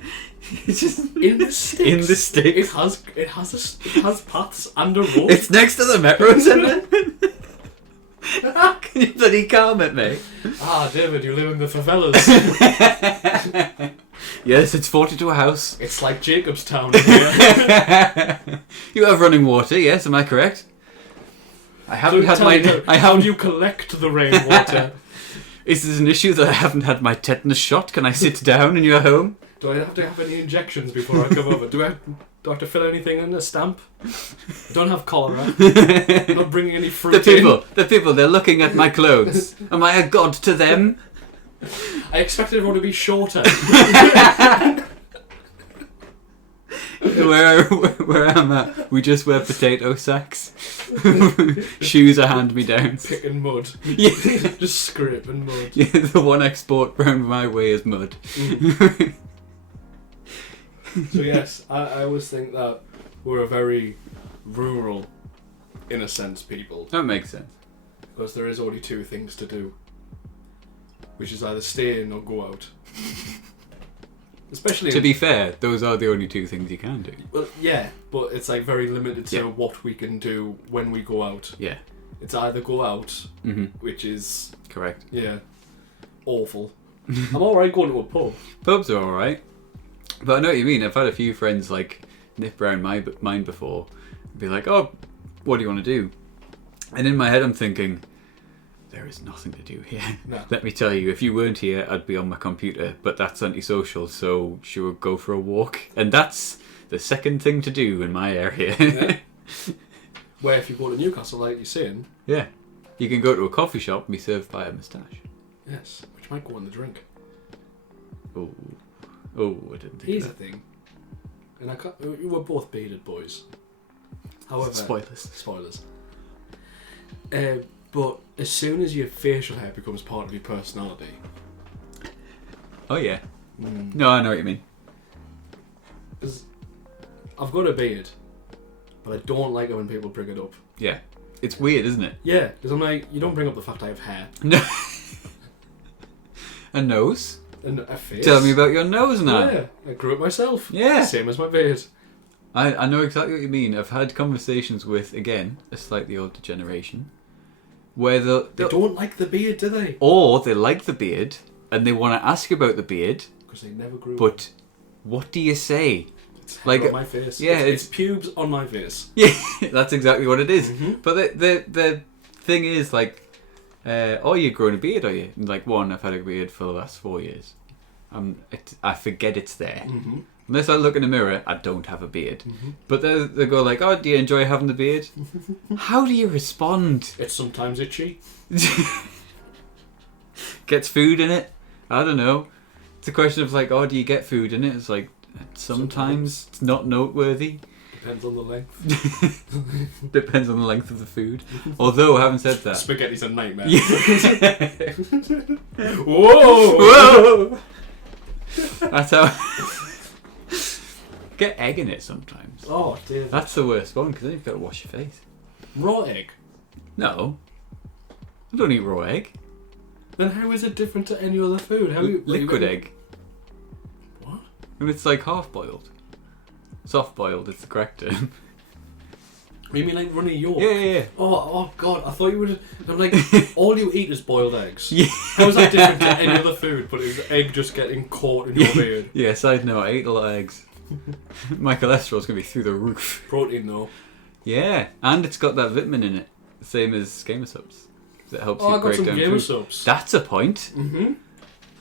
It's just in the sticks. In the sticks. It has paths and a road. It's next to the metro centre. Can you bloody calm it, mate? Ah, David, you live in the favelas. Yes, it's 40 to a house. It's like Jacobstown here. You have running water, yes, am I correct? I haven't had my... How do you collect the rainwater? Is this an issue that I haven't had my tetanus shot? Can I sit down in your home? Do I have to have any injections before I come over? Do I have to fill anything in? A stamp? I don't have cholera. I'm not bringing any fruit The people, they're looking at my clothes. Am I a god to them? I expected everyone to be shorter. Where I'm at, we just wear potato sacks. Shoes are hand-me-downs. Picking mud. Yeah. Just scraping mud. Yeah, the one export round my way is mud. So yes, I always think that we're a very rural, in a sense, people. That makes sense. Because there is only two things to do, which is either stay in or go out. Especially to be fair, those are the only two things you can do. Well, yeah, but it's like very limited to what we can do when we go out. Yeah. It's either go out, which is... Correct. Yeah. Awful. I'm alright going to a pub. Pubs are alright. But I know what you mean. I've had a few friends like nip around mine before and be like, oh, what do you want to do? And in my head I'm thinking, there is nothing to do here. No. Let me tell you, if you weren't here, I'd be on my computer, but that's antisocial, so sure, go for a walk. And that's the second thing to do in my area. Yeah. Where if you go to Newcastle, like you're saying... Yeah. You can go to a coffee shop and be served by a moustache. Yes, which might go in the drink. Oh, I didn't think Here's of that. the thing. And we were both bearded boys. However... Spoilers. But as soon as your facial hair becomes part of your personality... Oh yeah. No, I know what you mean. Because I've got a beard, but I don't like it when people bring it up. Yeah. It's weird, isn't it? Yeah, because I'm like, you don't bring up the fact I have hair. No. A nose? And a face. Tell me about your nose now. Yeah, I grew it myself. Yeah. Same as my beard. I know exactly what you mean. I've had conversations with, again, a slightly older generation, where they don't like the beard, do they? Or they like the beard, and they want to ask about the beard. Because they never grew. But what do you say? It's hair like on my face. Yeah, it's pubes on my face. Yeah, that's exactly what it is. Mm-hmm. But the thing is, like, oh, you're growing a beard, are you? And like, one, I've had a beard for the last 4 years. I forget it's there. Mm-hmm. Unless I look in the mirror, I don't have a beard. Mm-hmm. But they go like, oh, do you enjoy having the beard? How do you respond? It's sometimes itchy. Gets food in it? I don't know. It's a question of like, oh, do you get food in it? It's like, sometimes it's not noteworthy. Depends on the length. Depends on the length of the food. Although, having said that... Spaghetti's a nightmare. Yeah. Whoa! Whoa! That's how... Get egg in it sometimes. Oh, dear. That's the worst one, because then you've got to wash your face. Raw egg? No. I don't eat raw egg. Then how is it different to any other food? Liquid egg. What? And it's like half-boiled. Soft-boiled is the correct term. You mean like runny yolk? Yeah. Oh God! I thought you would. I'm like, all you eat is boiled eggs. Yeah. How is that different to any other food? But is egg just getting caught in your beard? Yeah, side note, I eat a lot of eggs. My cholesterol's going to be through the roof. Protein though. Yeah, and it's got that vitamin in it. Same as gamer subs. That helps Oh, you I got break some down gamer food. subs. That's a point. Mm-hmm.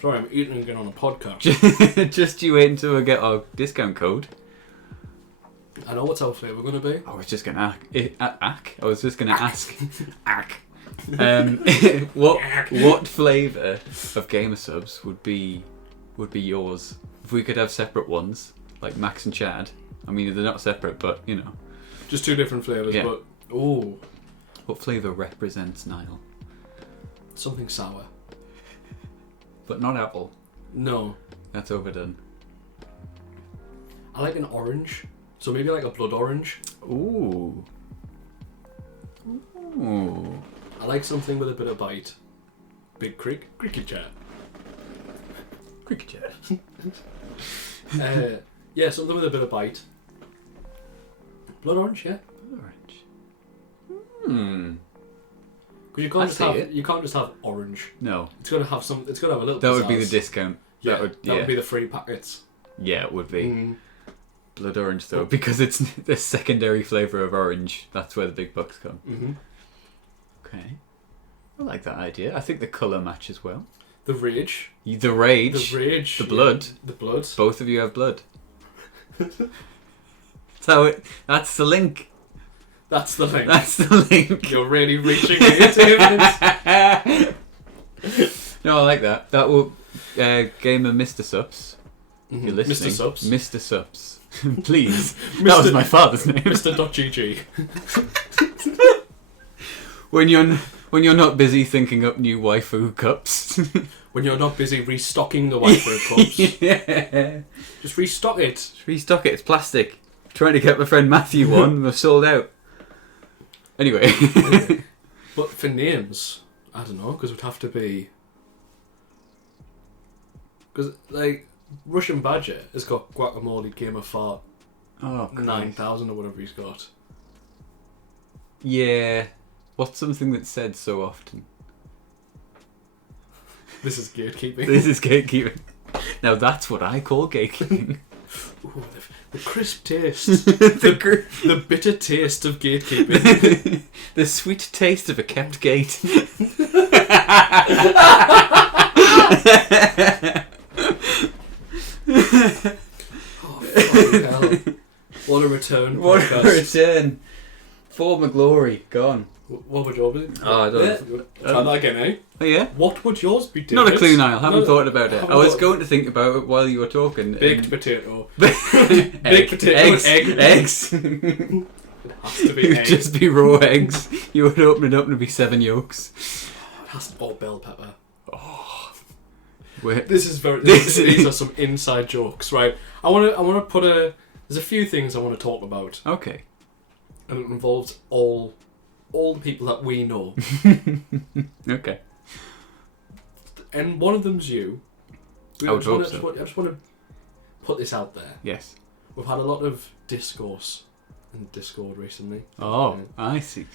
Sorry, I'm eating again on a podcast. Just you wait until we get our discount code. I know what's our flavour going to be. I was just going to ask. I was just going to ask. What flavour of gamer subs would be yours? If we could have separate ones, like Max and Chad. I mean, they're not separate, but you know. Just two different flavours, Yeah. but oh, What flavour represents Niall? something sour. But not apple. No, That's overdone. I like an orange. So maybe like a blood orange. Ooh. Ooh. I like something with a bit of bite. Big cricket chat. Cricket chat. Yeah, something with a bit of bite. Blood orange, yeah. Orange. Because you can't just have orange. No. It's got to have some. It's got to have a little. That would be pizzazz. the discount. Yeah, that would be the free packets. Yeah, it would be. Mm. Blood orange though, because it's the secondary flavour of orange. That's where the big bucks come. Mm-hmm. Okay. I like that idea. I think the colour matches well. The rage. The rage. The rage. The blood. Yeah, the blood. Both of you have blood. That's the link. That's the thing. That's the link. You're really reaching into this. No, I like that. That will game of Mr. Sups. Mm-hmm. You're listening. Mr. Subs. Mr. Sups. Please. That was my father's name. Mr.GG. When you're not busy thinking up new waifu cups. When you're not busy restocking the waifu cups. Yeah. Just restock it. Just restock it. It's plastic. Trying to get my friend Matthew one. We've sold out. Anyway. But for names, I don't know, because it would have to be... Because, like, Russian Badger has got Guacamole Gamer Fart Oh, Christ. 9,000 or whatever he's got. Yeah. What's something that's said so often? This is gatekeeping. This is gatekeeping. Now that's what I call gatekeeping. Ooh, the crisp taste. the The bitter taste of gatekeeping. the sweet taste of a kept gate. Oh, fucking hell. What a return. What a podcast. return. Former glory gone. What would yours be? Oh, I don't know. Try that again, eh? Oh yeah? What would yours be, David? Not a clue, Niall. Haven't No, thought about it. haven't I was thought- going to think about it while you were talking. Baked potato. Baked Baked potato eggs. and egg. Eggs. It has to be It would egg. just be raw eggs. You would open it up and it'd be 7 yolks. It has to be bell pepper. Wait. This is very. This These is- are some inside jokes, right? I want to put a. There's a few things I want to talk about, Okay. and it involves all the people that we know. Okay. And one of them's you. I would hope so. I just want to put this out there. Yes. We've had a lot of discourse in Discord recently. Oh, I see.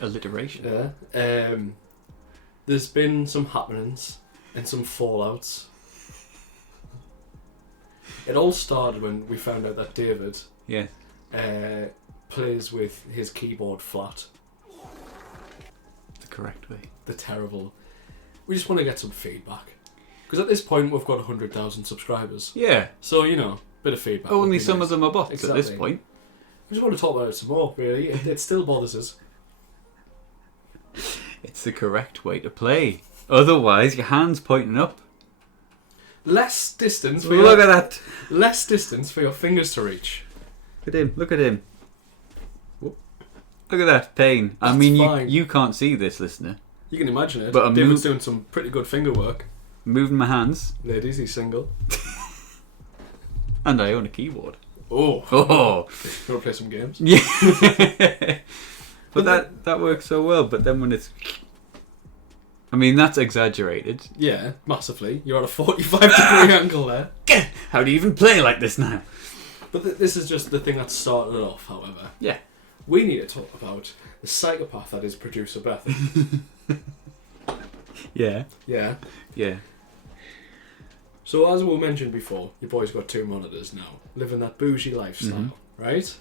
Alliteration. Yeah. There's been some happenings and some fallouts. It all started when we found out that David plays with his keyboard flat. The correct way. The terrible. We just want to get some feedback. Because at this point we've got 100,000 subscribers. Yeah. So, bit of feedback. Only some of them are bots at this point. We just want to talk about it some more, really. It still bothers us. It's the correct way to play. Otherwise, your hand's pointing up. Less distance for Look at that. Less distance for your fingers to reach. Look at him. Look at him. Look at that pain. That's I mean, fine. you can't see this, listener. You can imagine it. But David's doing some pretty good finger work. Moving my hands. Ladies, he's single. And I own a keyboard. Oh. Oh. You want to play some games? Yeah. But that works so well. But then when it's... I mean, that's exaggerated. Yeah, massively. You're at a 45 degree angle there. How do you even play like this now? But this is just the thing that started it off, however. Yeah. We need to talk about the psychopath that is producer Beth. Yeah. Yeah. Yeah. So as we mentioned before, your boy's got 2 monitors now, living that bougie lifestyle, right?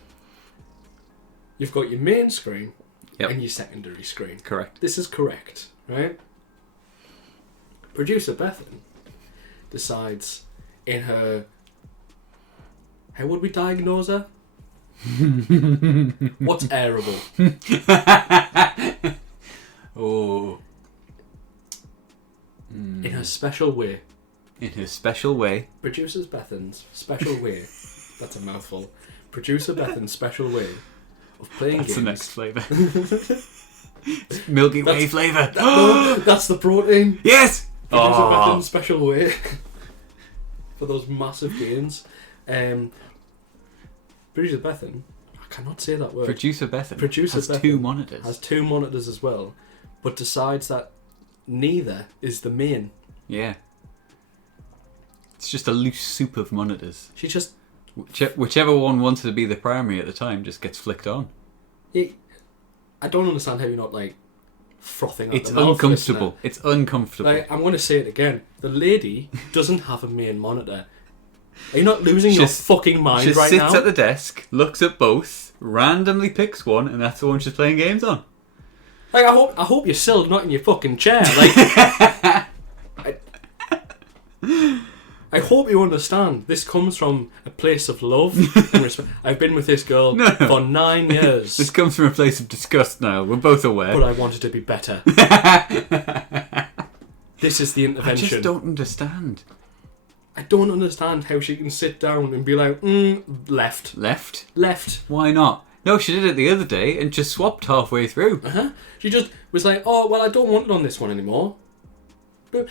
You've got your main screen and your secondary screen. Correct. This is correct, right? Producer Bethan decides in her... How would we diagnose her? What's airable? Oh. In her special way. In her special way. Producer Bethan's special way. That's a mouthful. Producer Bethan's special way of playing That's games. the next flavour. Milky Way flavour. No, that's the protein. Yes! Producer Bethan's special way for those massive gains. Producer Bethan, I cannot say that word. Producer Bethan Producer has Bethan 2 monitors. Has 2 monitors as well, but decides that neither is the main. Yeah. It's just a loose soup of monitors. She just... Whichever one wanted to be the primary at the time just gets flicked on. I don't understand how you're not, frothing at It's the mouth, uncomfortable. listener. It's uncomfortable. I'm going to say it again. The lady doesn't have a main monitor. Are you not losing your fucking mind right now? She sits at the desk, looks at both, randomly picks one, and that's the one she's playing games on. I hope you're still not in your fucking chair. I hope you understand. This comes from a place of love and respect. I've been with this girl for 9 years. This comes from a place of disgust now. We're both aware. But I wanted to be better. This is the intervention. I just don't understand. I don't understand how she can sit down and be like, left. Left? Why not? No, she did it the other day and just swapped halfway through. She just was like, oh, well, I don't want it on this one anymore. But,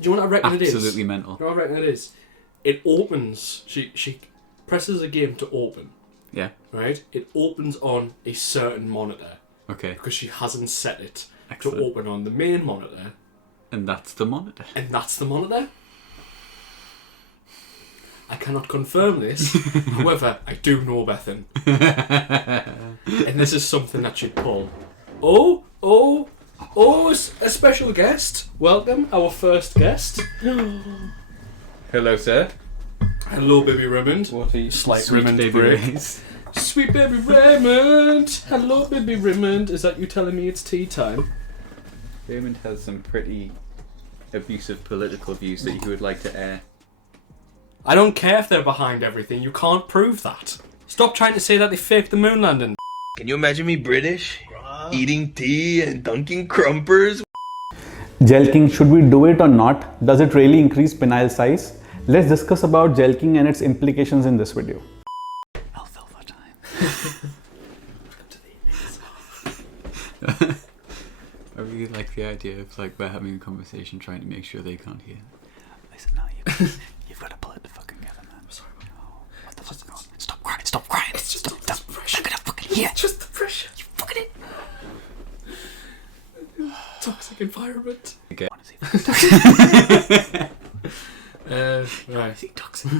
do you know what I reckon it is? Absolutely mental. Do you know what I reckon it is? It opens, she presses a game to open. Yeah. Right? It opens on a certain monitor. Okay. Because she hasn't set it Excellent. to open on the main monitor. And that's the monitor. I cannot confirm this. However, I do know Bethan. And this is something that she'd pull. Oh, a special guest. Welcome, our first guest. Hello, sir. Hello, baby Raymond. What are you? Slight Sweet Raymond baby break. Rays. Sweet baby Raymond. Hello, baby Raymond. Is that you telling me it's tea time? Raymond has some pretty abusive political views that you would like to air. I don't care if they're behind everything. You can't prove that. Stop trying to say that they faked the moon landing. Can you imagine me British? Eating tea and dunking crumpers? Jelqing, should we do it or not? Does it really increase penile size? Let's discuss about jelqing and its implications in this video. Alfalfa time. I really like the idea of we're having a conversation trying to make sure they can't hear. Listen, now you've got to pull it together, man. I'm sorry. Oh, what the fuck's going on? Stop crying. It's just the pressure. I'm gonna fucking hear. It's just the pressure. You fucking it. Toxic environment. Okay. I want to see Right. Is he toxic?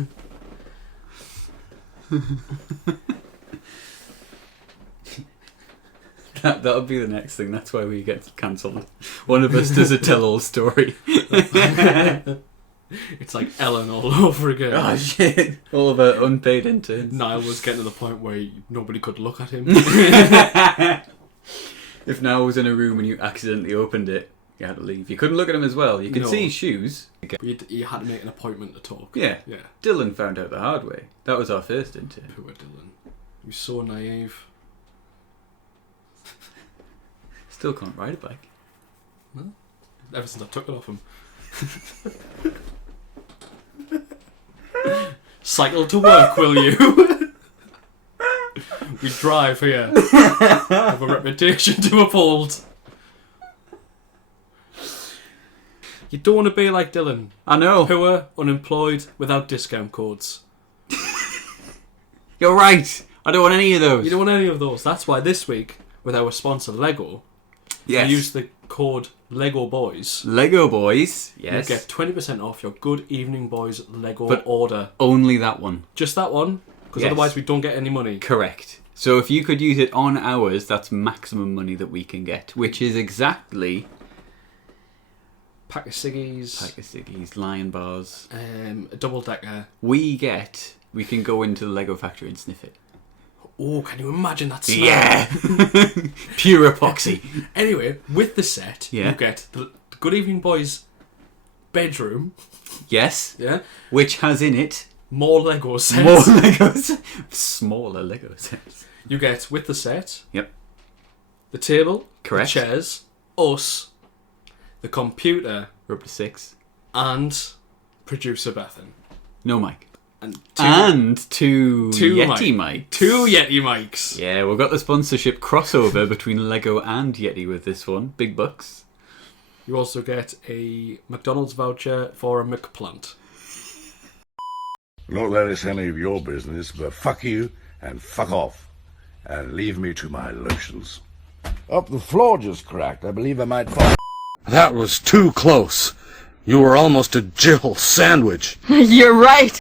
That'll be the next thing. That's why we get cancelled. One of us does a tell-all story. It's like Ellen all over again. Oh shit! All of our unpaid interns. Niall was getting to the point where nobody could look at him. If Niall was in a room and you accidentally opened it, you had to leave. You couldn't look at him as well. You could see his shoes. You had to make an appointment to talk. Yeah. Yeah. Dylan found out the hard way. That was our first intern. Poor Dylan. He was so naive. Still can't ride a bike. No. Ever since I took it off him. Cycle to work, will you? We drive here. Have a reputation to uphold. You don't want to be like Dylan. I know. Poor, unemployed, without discount codes. You're right. I don't want any of those. You don't want any of those. That's why this week, with our sponsor Lego, Yes. we use the code Lego Boys. Lego Boys. Yes. You get 20% off your Goodevening Boys Lego But- order. Only that one. Just that one, because Yes. otherwise we don't get any money. Correct. So if you could use it on ours, that's maximum money that we can get, which is exactly Pack of ciggies, pack of ciggies, lion bars. a double decker. We can go into the Lego factory and sniff it. Oh, can you imagine that smell? Yeah! Pure epoxy. Anyway, with the set, Yeah. you get the Goodevening Boys bedroom. Yes. Yeah. Which has in it More Lego sets. more Legos. Smaller Lego sets. You get with the set. Yep. The table. Correct. The chairs. Us. The computer. We're up to 6. And producer Bethan. No mic. And Two Yeti mics. 2 Yeti mics. Yeah, we've got the sponsorship crossover between Lego and Yeti with this one. Big bucks. You also get a McDonald's voucher for a McPlant. Not that it's any of your business, but fuck you and fuck off. And leave me to my lotions. Up the floor just cracked. I believe I might fall. That was too close. You were almost a Jill sandwich. You're right.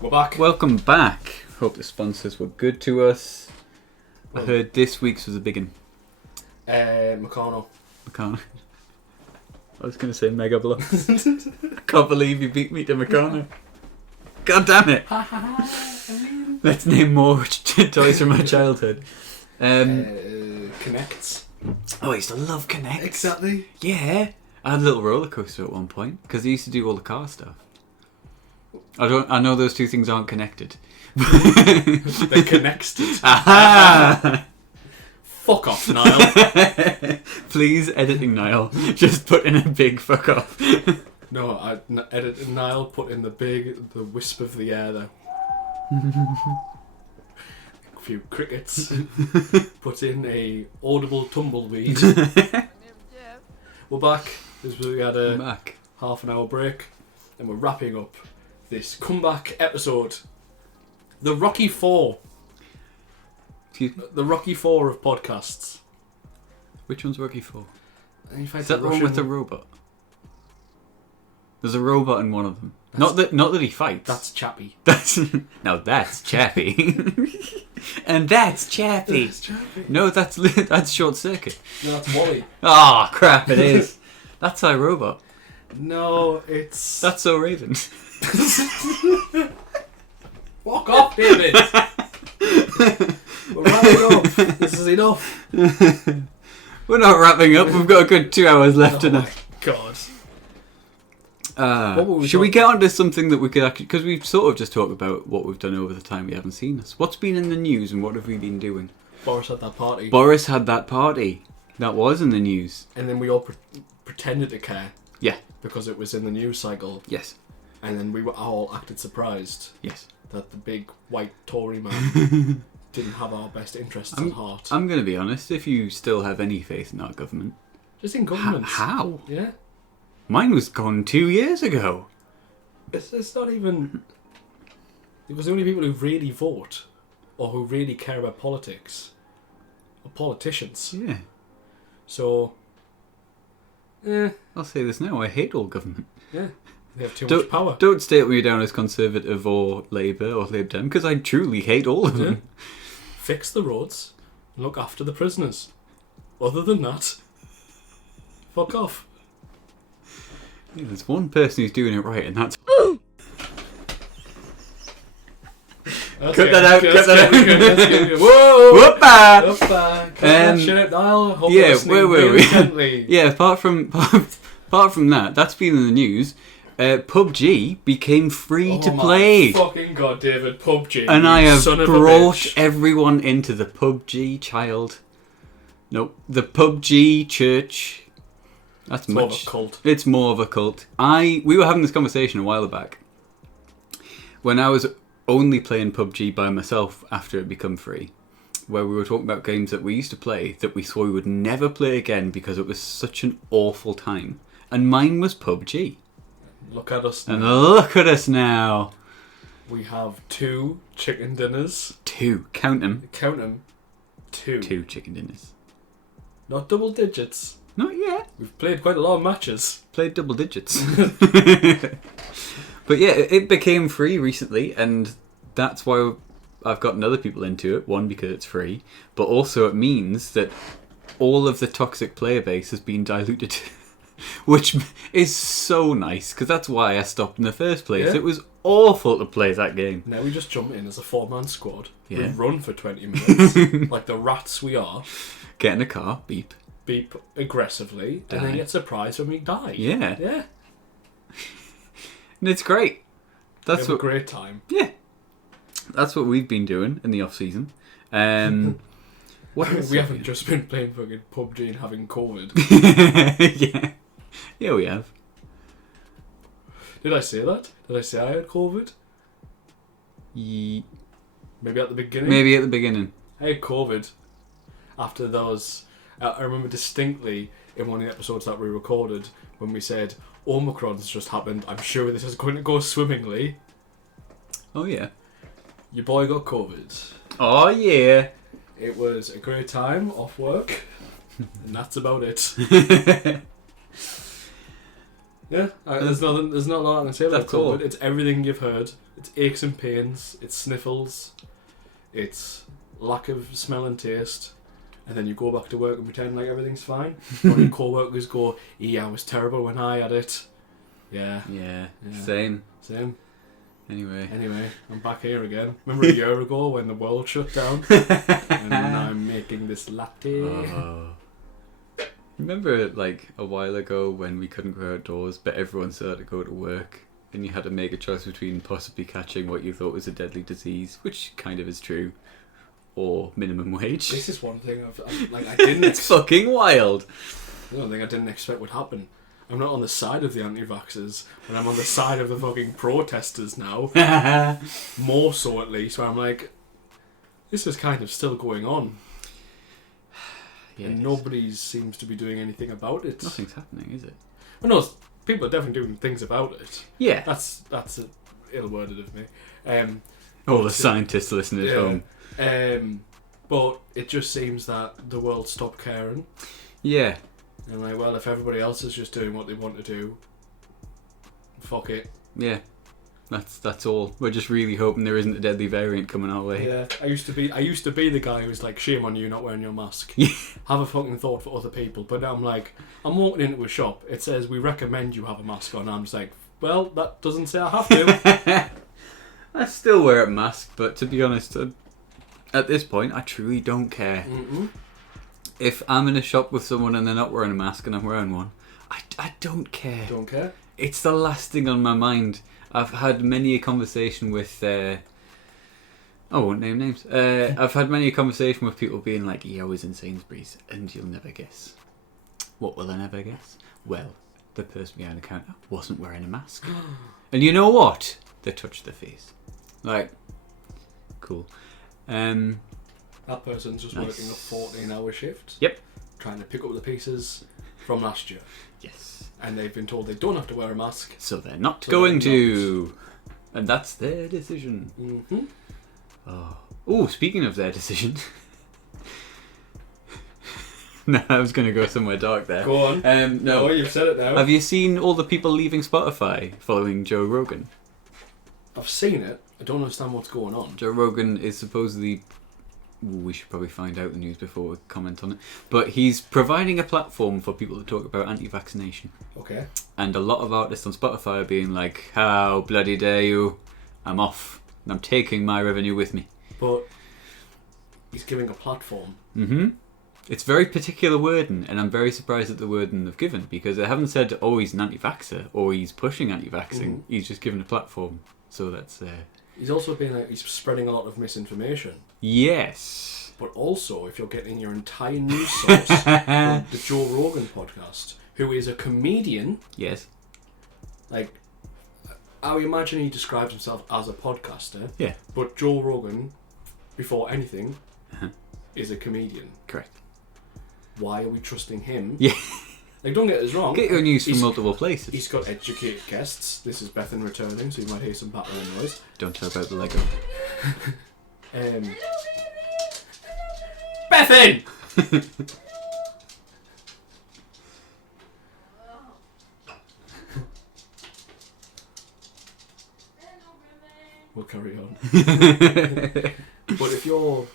We're back. Welcome back. Hope the sponsors were good to us. I heard this week's was a big one. Meccano. Meccano. I was going to say Mega Bloks. I can't believe you beat me to Meccano. God damn it. Let's name more toys from my childhood. Connects. Oh, I used to love Connect. Exactly. Yeah. I had a little roller coaster at one point because I used to do all the car stuff. I know those two things aren't connected. They're connected. Aha! Fuck off, Niall. Please, editing Niall. Just put in a big fuck off. No, I edited Niall, put in the wisp of the air there. A few crickets. Put in a audible tumbleweed. We're back. We had a Back. half an hour break. And we're wrapping up this comeback episode. The Rocky Four. Excuse me? The Rocky Four of podcasts. Which one's Rocky 4? And you fight Is that the one with the robot? There's a robot in one of them. Not that he fights. That's Chappie. Now that's Chappie. And that's Chappie. That's Chappie. No, that's Short Circuit. No, that's Wally. Ah, crap! It is. That's iRobot. No, it's... That's So Raven. Fuck off, David! We're wrapping up. This is enough. We're not wrapping up. We've got a good 2 hours left Oh in it. my god. Should we talking- get on to something that we could actually... Because we've sort of just talked about what we've done over the time we haven't seen us. What's been in the news and what have we been doing? Boris had that party. Boris had that party. That was in the news. And then we all pretended to care. Yeah. Because it was in the news cycle. Yes. And then we were all acted surprised Yes. that the big white Tory man didn't have our best interests at heart. I'm going to be honest. If you still have any faith in our government... Just in government. How? Yeah. Mine was gone 2 years ago. It's not even... Because the only people who really vote or who really care about politics are politicians. Yeah. So I'll say this now. I hate all government. Yeah. They have too much power. Don't state me down as Conservative or Labour or Lib Dem, because I truly hate all of them. Fix the roads and look after the prisoners. Other than that, fuck off. Yeah, there's one person who's doing it right, and that's... Cut that out, cut that out. Whoa! Whoopah! Cut that shit, Niall. Hope Yeah, you're listening where were really we? gently. Yeah, apart from that, that's been in the news. PUBG became free to play. Oh my fucking god, David, PUBG. And I you have son of a brought bitch. everyone into the PUBG child. Nope, the PUBG church. That's It's more of a cult. It's more of a cult. We were having this conversation a while back when I was only playing PUBG by myself after it became free, where we were talking about games that we used to play that we swore we would never play again because it was such an awful time. And mine was PUBG. Look at us now. And look at us now. We have 2 chicken dinners. 2. Count them. Count them. 2. 2 chicken dinners. Not double digits. Not yet. We've played quite a lot of matches. Played double digits. But yeah, it became free recently, and that's why I've gotten other people into it. One, because it's free, but also it means that all of the toxic player base has been diluted. Which is so nice, because that's why I stopped in the first place. Yeah. It was awful to play that game. Now we just jump in as a 4-man squad. Yeah. We run for 20 minutes, like the rats we are. Get in a car, beep. Beep aggressively, and then Die. get surprised when we die. Yeah. Yeah. And it's great. We That's have a what great time. Yeah. That's what we've been doing in the off season. What else We have haven't just been playing fucking PUBG and having COVID. Yeah. Yeah, we have. Did I say that? Did I say I had COVID? Ye- Maybe at the beginning? Maybe at the beginning. I had COVID after those. I remember distinctly in one of the episodes that we recorded when we said Omicron's just happened. I'm sure this is going to go swimmingly. Oh, yeah. Your boy got COVID. Oh, yeah. It was a great time off work, and that's about it. Yeah, there's not a lot I can say about That's all. COVID. It's everything you've heard. It's aches and pains. It's sniffles. It's lack of smell and taste. And then you go back to work and pretend like everything's fine. Or your co-workers go, yeah, it was terrible when I had it. Yeah. Yeah. Yeah. Same. Anyway, Anyway. I'm back here again. Remember a year ago when the world shut down? And I'm making this latte. Remember, like, a while ago when we couldn't go outdoors, but everyone still had to go to work, and you had to make a choice between possibly catching what you thought was a deadly disease, which kind of is true, or minimum wage. This is one thing I didn't It's fucking wild. One thing I didn't expect would happen. I'm not on the side of the anti-vaxxers, but I'm on the side of the fucking protesters now. More so, at least, where I'm like, this is kind of still going on. Yeah, And nobody seems to be doing anything about it. nothing's happening, is it? Well, no, people are definitely doing things about it. Yeah. That's ill-worded of me. All the scientists listening at home. But it just seems that the world stopped caring. Yeah. And like, well, if everybody else is just doing what they want to do, fuck it. Yeah. That's all. We're just really hoping there isn't a deadly variant coming our way. Yeah, I used to be the guy who was like, shame on you not wearing your mask. Have a fucking thought for other people. But now I'm like, I'm walking into a shop, it says we recommend you have a mask on. I'm just like, well, that doesn't say I have to. I still wear a mask, but to be honest, at this point, I truly don't care. Mm-mm. If I'm in a shop with someone and they're not wearing a mask and I'm wearing one, I don't care. Don't care. It's the last thing on my mind. I've had many a conversation with... I won't name names. I've had many a conversation with people being like, yeah, I was in Sainsbury's, and you'll never guess. What will I never guess? Well, the person behind the counter wasn't wearing a mask. And you know what? They touched their face. Like, cool. That person's just Nice. working a 14-hour shift. Yep. Trying to pick up the pieces from last year. Yes. And they've been told they don't have to wear a mask. So they're not So going they're to. And that's their decision. Mm-hmm. Oh, speaking of their decision. No, I was going to go somewhere dark there. Go on. No, you've said it now. have you seen all the people leaving Spotify following Joe Rogan? I've seen it. I don't understand what's going on. Joe Rogan is supposedly... We should probably find out the news before we comment on it. But he's providing a platform for people to talk about anti-vaccination. Okay. And a lot of artists on Spotify are being like, how bloody dare you? I'm off. And I'm taking my revenue with me. But he's giving a platform. Mm-hmm. It's very particular wording, and I'm very surprised at the wording they've given, because they haven't said, oh, he's an anti-vaxxer, or he's pushing anti-vaxxing. He's just given a platform. So that's... He's also been he's spreading a lot of misinformation. Yes. But also, if you're getting your entire news source from the Joe Rogan podcast, who is a comedian... Yes. Like, I imagine he describes himself as a podcaster. Yeah. But Joe Rogan, before anything, is a comedian. Correct. Why are we trusting him? Yeah. Like, don't get us wrong. Get your news from multiple places. He's got educated guests. This is Bethan returning, so you might hear some background noise. Don't talk about the Lego. Bethan! We'll carry on. But if you're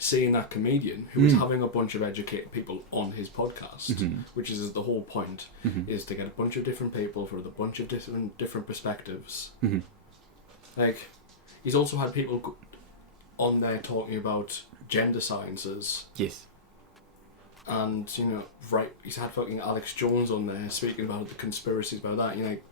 seeing that comedian who is having a bunch of educated people on his podcast, which is the whole point, is to get a bunch of different people for a bunch of different perspectives. Like, he's also had people on there talking about gender sciences. Yes. And, you know, right, he's had fucking Alex Jones on there speaking about the conspiracies about that. You're like,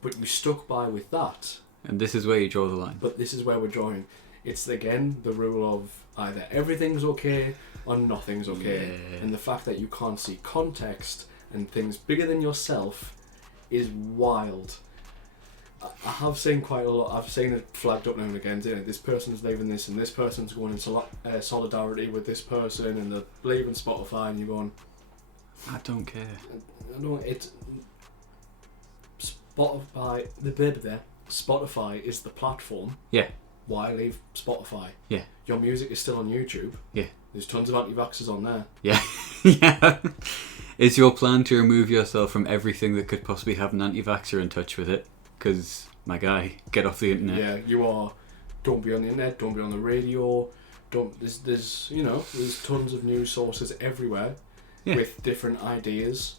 but you stuck by with that. And this is where you draw the line. But this is where we're drawing. It's, again, the rule of either everything's okay or nothing's okay. Yeah. And the fact that you can't see context and things bigger than yourself is wild. I have seen quite a lot. I've seen it flagged up now and again. You know, this person's leaving this and this person's going in solidarity with this person and they're leaving Spotify, and you're going, I don't care. I don't. It's Spotify. The bit there. Spotify is the platform. Yeah. Why leave Spotify? Yeah. Your music is still on YouTube. Yeah. There's tons of anti-vaxxers on there. Yeah. Yeah. Is your plan to remove yourself from everything that could possibly have an anti-vaxxer in touch with it? Because, my guy, get off the internet. Yeah, you are. Don't be on the internet. Don't be on the radio. There's you know, there's tons of news sources everywhere with different ideas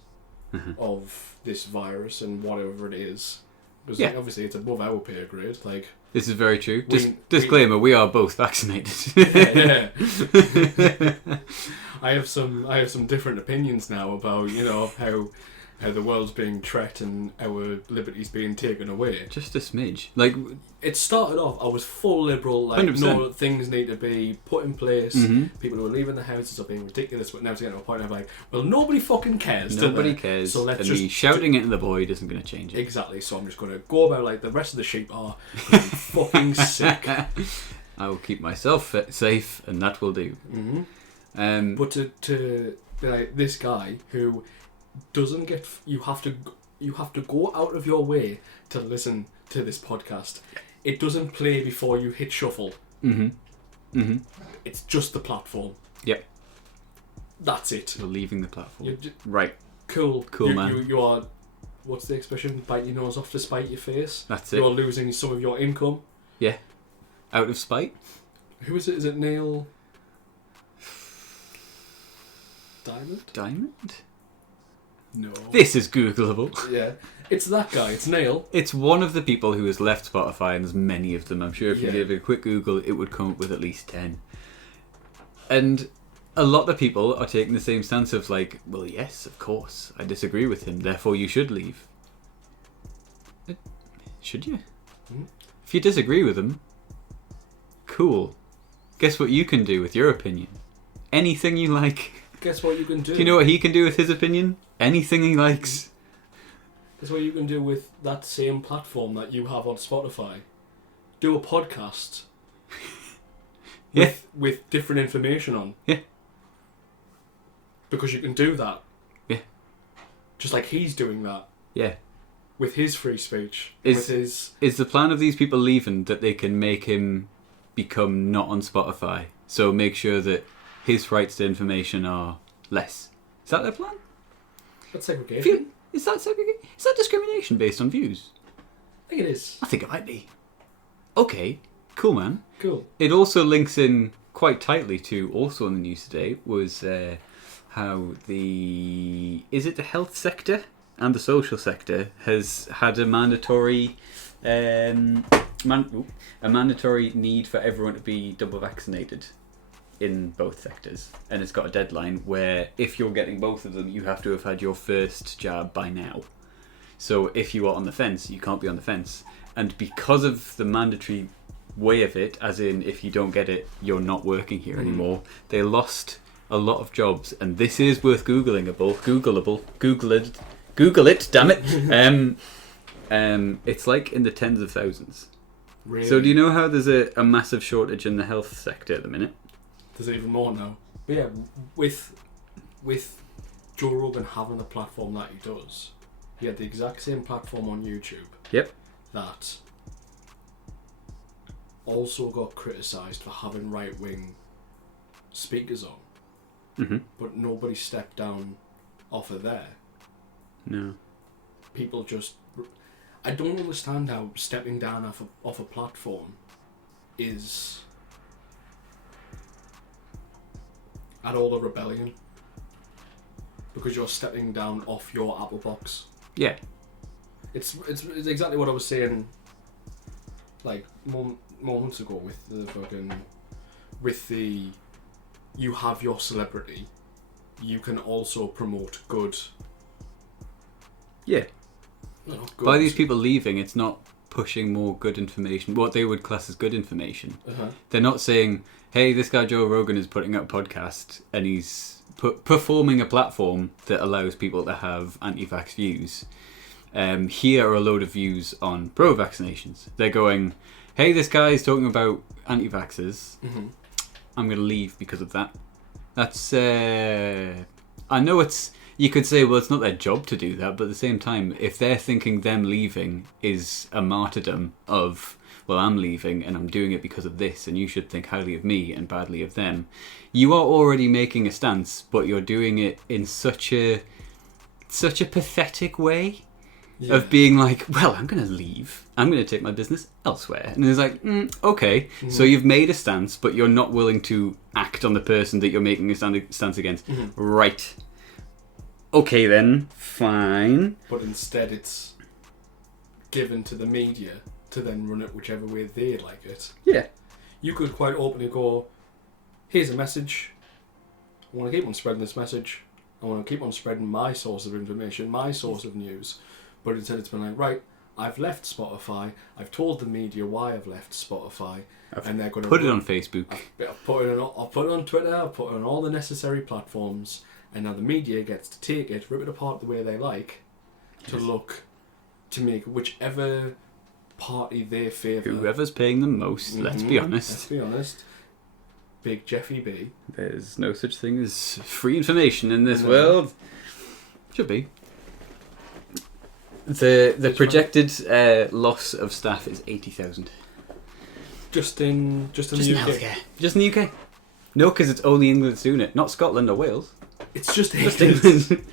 of this virus and whatever it is. Because like, obviously it's above our pay grade. Like, this is very true. Disclaimer: we are both vaccinated. yeah. I have some different opinions now about, you know, how the world's being treated and our liberties being taken away. Just a smidge. Like, it started off, I was full liberal, like 100%. no, things need to be put in place. People who are leaving the houses are being ridiculous, but now it's getting to a point of like, well, nobody fucking cares. Nobody do they? cares. So let's and just me shouting it in the void isn't going to change it. Exactly. So I'm just going to go about like the rest of the sheep are. 'Cause I'm fucking sick. I will keep myself safe, and that will do. But to be like this guy who doesn't get, you have to go out of your way to listen to this podcast. It doesn't play before you hit shuffle. It's just the platform. Yep. That's it. We're leaving the platform. You're Right. Cool, man. You are. What's the expression? Bite your nose off to spite your face. That's it. You're losing some of your income. Yeah. Out of spite. Who is it? Is it Niall? Diamond? No. This is Googleable. Yeah. It's that guy. It's Niall. It's one of the people who has left Spotify, and there's many of them. I'm sure if you give it a quick Google, it would come up with at least 10. And a lot of people are taking the same stance of like, well, yes, of course, I disagree with him, therefore you should leave. Should you? If you disagree with him, cool. Guess what you can do with your opinion? Anything you like. Guess what you can do? Do you know what he can do with his opinion? Anything he likes. Guess what you can do with that same platform that you have on Spotify? Do a podcast. With different information on. Yeah. Because you can do that. Yeah. Just like he's doing that. Yeah. With his free speech. Is the plan of these people leaving that they can make him become not on Spotify? So make sure that his rights to information are less. Is that their plan? That's segregation. Is that segregation? Is that discrimination based on views? I think it is. I think it might be. Okay, cool, man. Cool. It also links in quite tightly to, also in the news today, was how the health sector and the social sector has had a mandatory a mandatory need for everyone to be double vaccinated in both sectors, and it's got a deadline where if you're getting both of them, you have to have had your first jab by now. So if you are on the fence, you can't be on the fence, and because of the mandatory way of it, as in if you don't get it, you're not working here anymore, they lost a lot of jobs, and this is worth Google it, damn it. It's like in the tens of thousands. Really? So do you know how there's a massive shortage in the health sector at the minute? There's even more now. But yeah, with Joe Rogan having the platform that he does, he had the exact same platform on YouTube. Yep. That also got criticised for having right-wing speakers on. Mm-hmm. But nobody stepped down off of there. No. People just... I don't understand how stepping down off a platform is at all a rebellion. Because you're stepping down off your Apple box. Yeah. It's exactly what I was saying like moments ago with the you have your celebrity, you can also promote good. Yeah. Good. By these people leaving, it's not pushing more good information, what they would class as good information. They're not saying, hey, this guy Joe Rogan is putting up a podcast and he's performing a platform that allows people to have anti-vax views. Here are a load of views on pro-vaccinations. They're going, hey, this guy is talking about anti-vaxxers. I'm going to leave because of that. That's... I know it's... You could say, well, it's not their job to do that, but at the same time, if they're thinking them leaving is a martyrdom of, well, I'm leaving and I'm doing it because of this, and you should think highly of me and badly of them, you are already making a stance, but you're doing it in such a pathetic way. Yeah. Of being like, well, I'm going to leave. I'm going to take my business elsewhere. And it's like, okay. So you've made a stance, but you're not willing to act on the person that you're making a stance against. Right. Okay then, fine. But instead it's given to the media to then run it whichever way they like it. Yeah. You could quite openly go, here's a message. I want to keep on spreading this message. I want to keep on spreading my source of information, my source of news. But instead it's been like, right, I've left Spotify, I've told the media why I've left Spotify, and they're going to put it on Facebook. I've put it on Twitter, I've put it on all the necessary platforms, and now the media gets to take it, rip it apart the way they like, to make whichever party they favour. Whoever's paying them most, let's be honest. Let's be honest. Big Jeffy B. There's no such thing as free information in this world. Should be. The projected loss of staff is 80,000. Just in the UK. Healthcare. Just in the UK. No, because it's only England that's doing it, not Scotland or Wales. It's just England.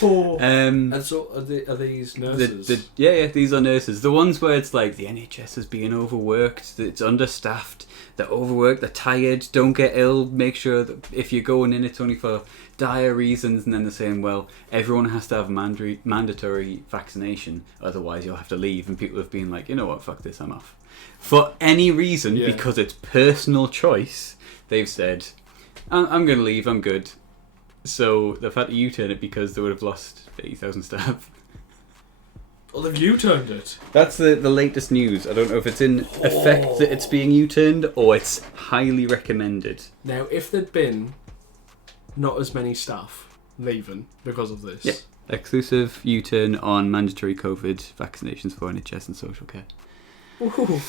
And so are these nurses? These are nurses. The ones where it's like the NHS is being overworked, it's understaffed, they're overworked, they're tired, don't get ill, make sure that if you're going in it's only for dire reasons, and then they're saying, well, everyone has to have mandatory vaccination, otherwise you'll have to leave, and people have been like, you know what, fuck this, I'm off. For any reason, because it's personal choice, they've said, I'm going to leave, I'm good. So they've had to U-turn it because they would have lost 80,000 staff. Well, they've U-turned it. That's the latest news. I don't know if it's in effect that it's being U-turned or it's highly recommended. Now, if there'd been not as many staff leaving because of this... Yeah. Exclusive U-turn on mandatory COVID vaccinations for NHS and social care. Ooh.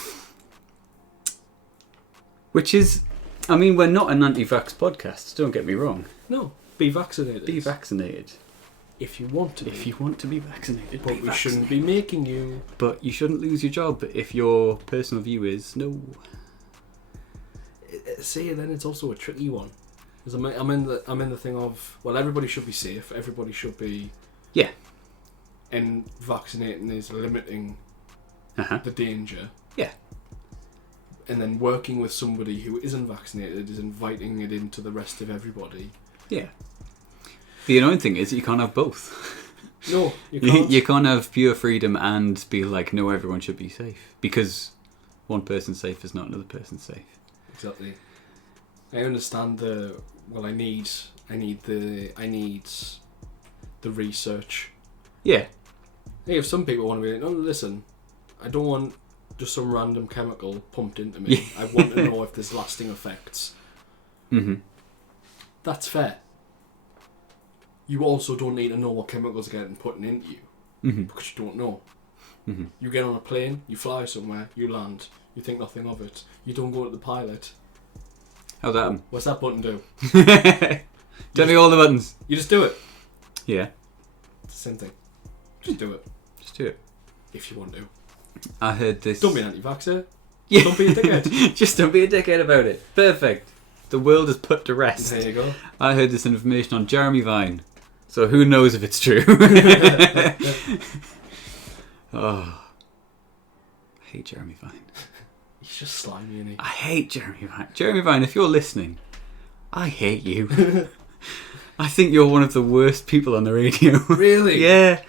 Which is... I mean, we're not an anti-vax podcast, don't get me wrong. No. Be vaccinated. Be vaccinated. If you want to be. If you want to be vaccinated, but we shouldn't be making you. But you shouldn't lose your job if your personal view is no. See, then it's also a tricky one. Because I'm in the thing of, well, everybody should be safe. Everybody should be. Yeah. And vaccinating is limiting the danger. Yeah. And then working with somebody who isn't vaccinated is inviting it into the rest of everybody. Yeah. The annoying thing is you can't have both. No, you can't. You can't have pure freedom and be like, no, everyone should be safe. Because one person's safe is not another person's safe. Exactly. I understand I need the research. Yeah. Hey, if some people want to be like, no, listen, I don't want just some random chemical pumped into me. I want to know if there's lasting effects. Mm-hmm. That's fair. You also don't need to know what chemicals are getting put into you. Mm-hmm. Because you don't know. Mm-hmm. You get on a plane, you fly somewhere, you land, you think nothing of it. You don't go to the pilot. How's that? What's that button do? Tell me all the buttons. You just do it. Yeah. It's the same thing. Just do it. Just do it. If you want to. I heard this. Don't be an anti-vaxxer. Yeah. Don't be a dickhead. Just don't be a dickhead about it. Perfect. The world is put to rest. There you go. I heard this information on Jeremy Vine. So who knows if it's true. Oh. I hate Jeremy Vine. He's just slimy, isn't he? I hate Jeremy Vine. Jeremy Vine, if you're listening, I hate you. I think you're one of the worst people on the radio. Really? Yeah.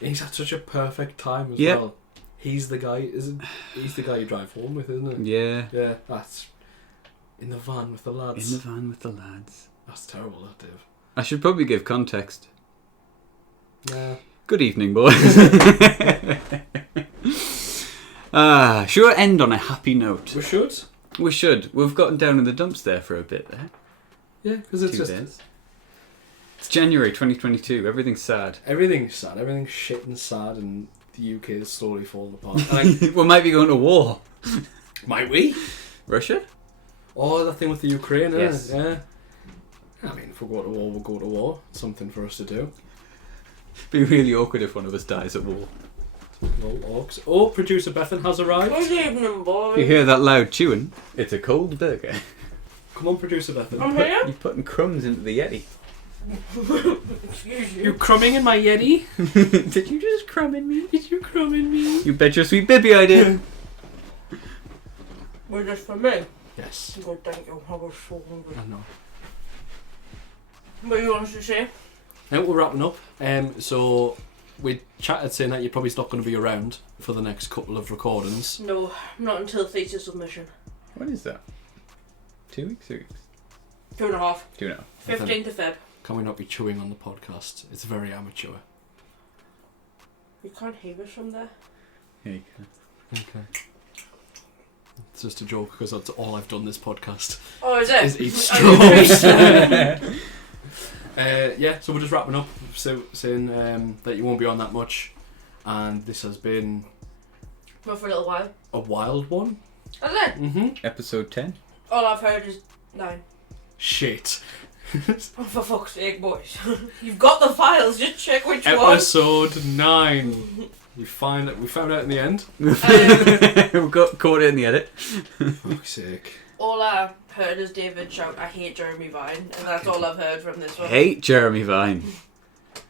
He's had such a perfect time as Yep. well. He's the guy, he's the guy you drive home with, isn't it? Yeah. Yeah, that's in the van with the lads. In the van with the lads. That's terrible, that, Dave. I should probably give context. Nah. Good evening, boys. Sure, end on a happy note. We should. We should. We've gotten down in the dumps there for a bit there. Yeah, because it's 2 just days. It's January 2022. Everything's sad. everything's sad. Everything's shit and sad, and the UK is slowly falling apart. And We might be going to war. might we? Russia? Oh, that thing with the Ukraine, Yes. Yeah. I mean, if we go to war, we'll go to war. Something for us to do. Be really awkward if one of us dies at war. Little orcs. Oh, producer Bethan has arrived. Good evening, boys. You hear that loud chewing? It's a cold burger. Come on, producer Bethan. I'm here. You're putting crumbs into the Yeti. Excuse You you. crumbing in my Yeti? Did you just crumb in me? Did you crumb in me? You bet your sweet baby I did. Were this for me? Yes. Good, thank you. I was so hungry. I know. What do you want us to say? Now we're wrapping up. So we chatted saying that you're probably not going to be around for the next couple of recordings. No, not until thesis submission. What is that? 2 weeks? 3 weeks? 2.5. 2 now. 15th of Feb. Can we not be chewing on the podcast? It's very amateur. You can't hear us from there. Here you go. Okay. It's just a joke because that's all I've done this podcast. Oh, is it? Is eat Oh, straws. Yeah, so we're just wrapping up, saying that you won't be on that much, and this has been Not for a little while. a wild one. Is it? Mm-hmm. Episode 10. All I've heard is 9. Shit. Oh, for fuck's sake, boys. You've got the files, just check which one. Episode 9. We found out in the end. We got caught it in the edit. Fuck's sake. All I heard is David shout, I hate Jeremy Vine, and that's all I've heard from this one. Hate Jeremy Vine.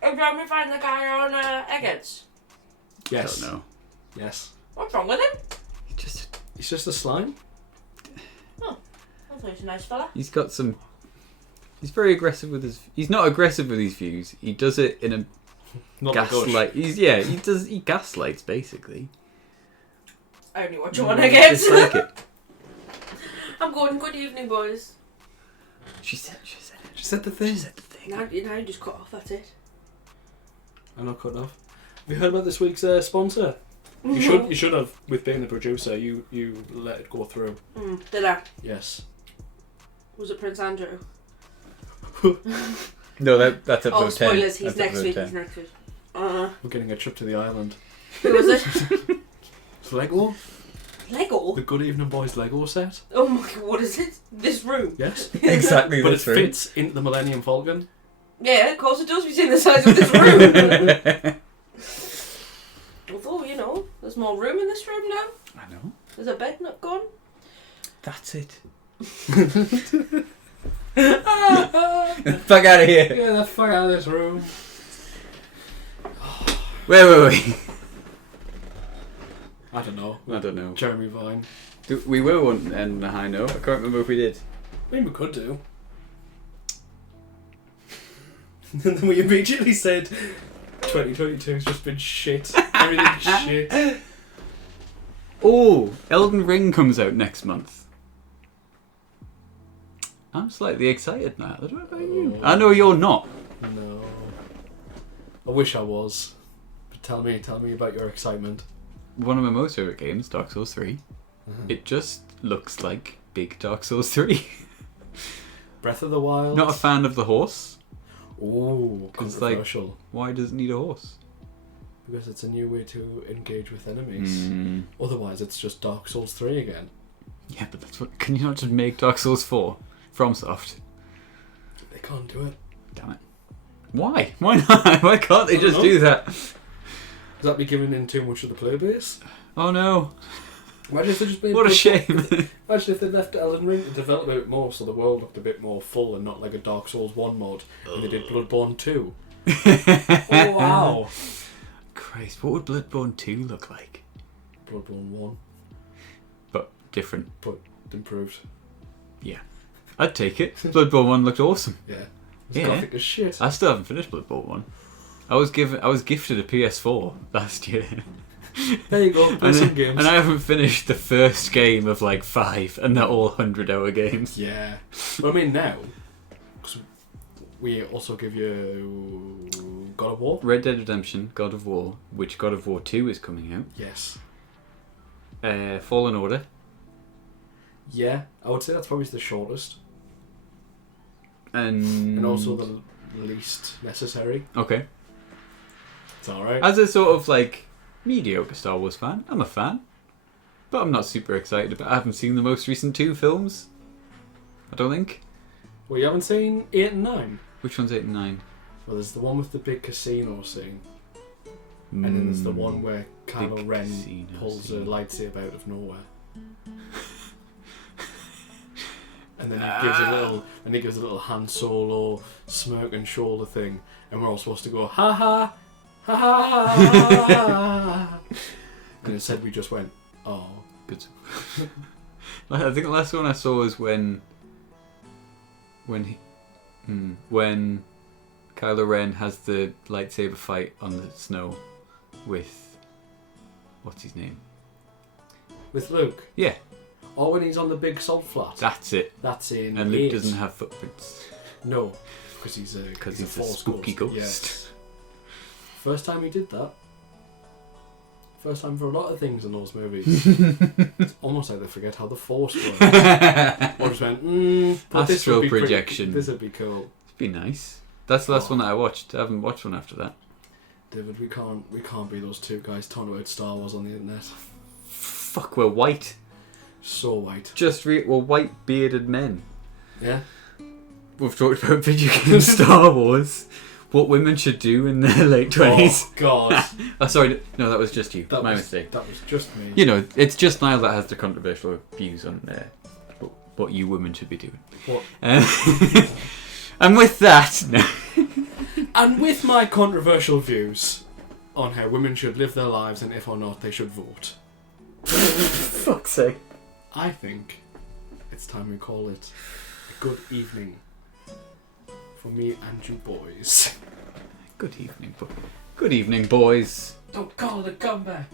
Oh, Jeremy Vine, the guy on Eggheads. Yes. Don't know. Yes. What's wrong with him? He's just a slime. I thought he's a nice fella. He's got some. He's very aggressive with his. He's not aggressive with his views. He does it in a Not the gush. gaslight. He gaslights basically. I only watch one Eggheads. Just like it. I'm going, good evening, boys. She said it. She said the thing. She said the thing. Now you just cut off, that's it. I'm not cut off. Have you heard about this week's sponsor? You should have. With being the producer, you let it go through. Did I? Yes. Was it Prince Andrew? No, that's episode 10. Oh, spoilers, he's That's next episode week, 10. he's next week. We're getting a trip to the island. Who was it? It's Lego. Lego? The Good Evening Boys Lego set. Oh my god, what is it? This room? Yes. Exactly. But it this room. fits into the Millennium Falcon. Yeah, of course it does, we've seen the size of this room. Although, you know, there's more room in this room now. I know. There's a bed not gone. That's it. Fuck out of here. Get the fuck out of this room. Wait. I don't know. I don't know. Jeremy Vine. We were wanting to end on a high note. I can't remember if we did. I mean, we could do. And then we immediately said 2022's just been shit. Everything's shit. Oh, Elden Ring comes out next month. I'm slightly excited now. I don't know about you. I know you're not. No. I wish I was. But tell me about your excitement. One of my most favourite games, Dark Souls 3. It just looks like big Dark Souls 3. Breath of the Wild. Not a fan of the horse. Ooh, It's like, controversial. why does it need a horse? Because it's a new way to engage with enemies. Otherwise, it's just Dark Souls 3 again. Yeah, but that's what. Can you not just make Dark Souls 4 FromSoft? They can't do it. Damn it. Why? Why not? Why can't they just do that? Does that be giving in too much of the player base? Oh no. Imagine if they just made What a shame. Imagine if they left Elden Ring to develop a bit more so the world looked a bit more full and not like a Dark Souls 1 mod and they did Bloodborne 2. Oh wow. Christ, what would Bloodborne 2 look like? Bloodborne 1, But different. but improved. Yeah. I'd take it. Bloodborne 1 looked awesome. Yeah. It's Yeah. graphic as shit. I still haven't finished Bloodborne 1. I was gifted a PS4 last year. There you go, play some games. And I haven't finished the first game of like 5, and they're all 100-hour games. Yeah. But I mean now, because we also give you God of War. Red Dead Redemption, God of War, which God of War 2 is coming out. Yes. Fallen Order. Yeah, I would say that's probably the shortest. And also the least necessary. Okay. It's alright. As a sort of like mediocre Star Wars fan, I'm a fan. But I'm not super excited about I haven't seen the most recent 2 films. I don't think. Well, you haven't seen 8 and 9? Which one's 8 and 9? Well, there's the one with the big casino scene. And then there's the one where Kylo Big Ren casino pulls scene. a lightsaber out of nowhere. And then he gives a little Han Solo smirk and shoulder thing, and we're all supposed to go ha ha ha ha ha. And instead we just went, oh, Good. I think the last one I saw was when Kylo Ren has the lightsaber fight on the snow with what's his name? with Luke. Yeah, Or when he's on the big salt flat. that's it. That's in. And Luke 8. doesn't have footprints No, because he's a Force spooky ghost. Yes. First time he did that. First time for a lot of things in those movies. It's almost like they forget how the Force works. Or just went, but this Astral would be projection. This would be cool. It'd be nice. That's the last one that I watched. I haven't watched one after that. David, we can't be those two guys talking about Star Wars on the internet. Fuck, we're white. So white. We're white bearded men. Yeah. We've talked about video games, Star Wars, what women should do in their late 20s. Oh God. Oh, sorry, no, that was just you. That My was, mistake. That was just me. You know, it's just Niall that has the controversial views on what you women should be doing. What? And with that, no. And with my controversial views on how women should live their lives and if or not they should vote, Fuck's sake. I think it's time we call it a good evening for me and you boys. Good evening, boys. Don't call it a comeback.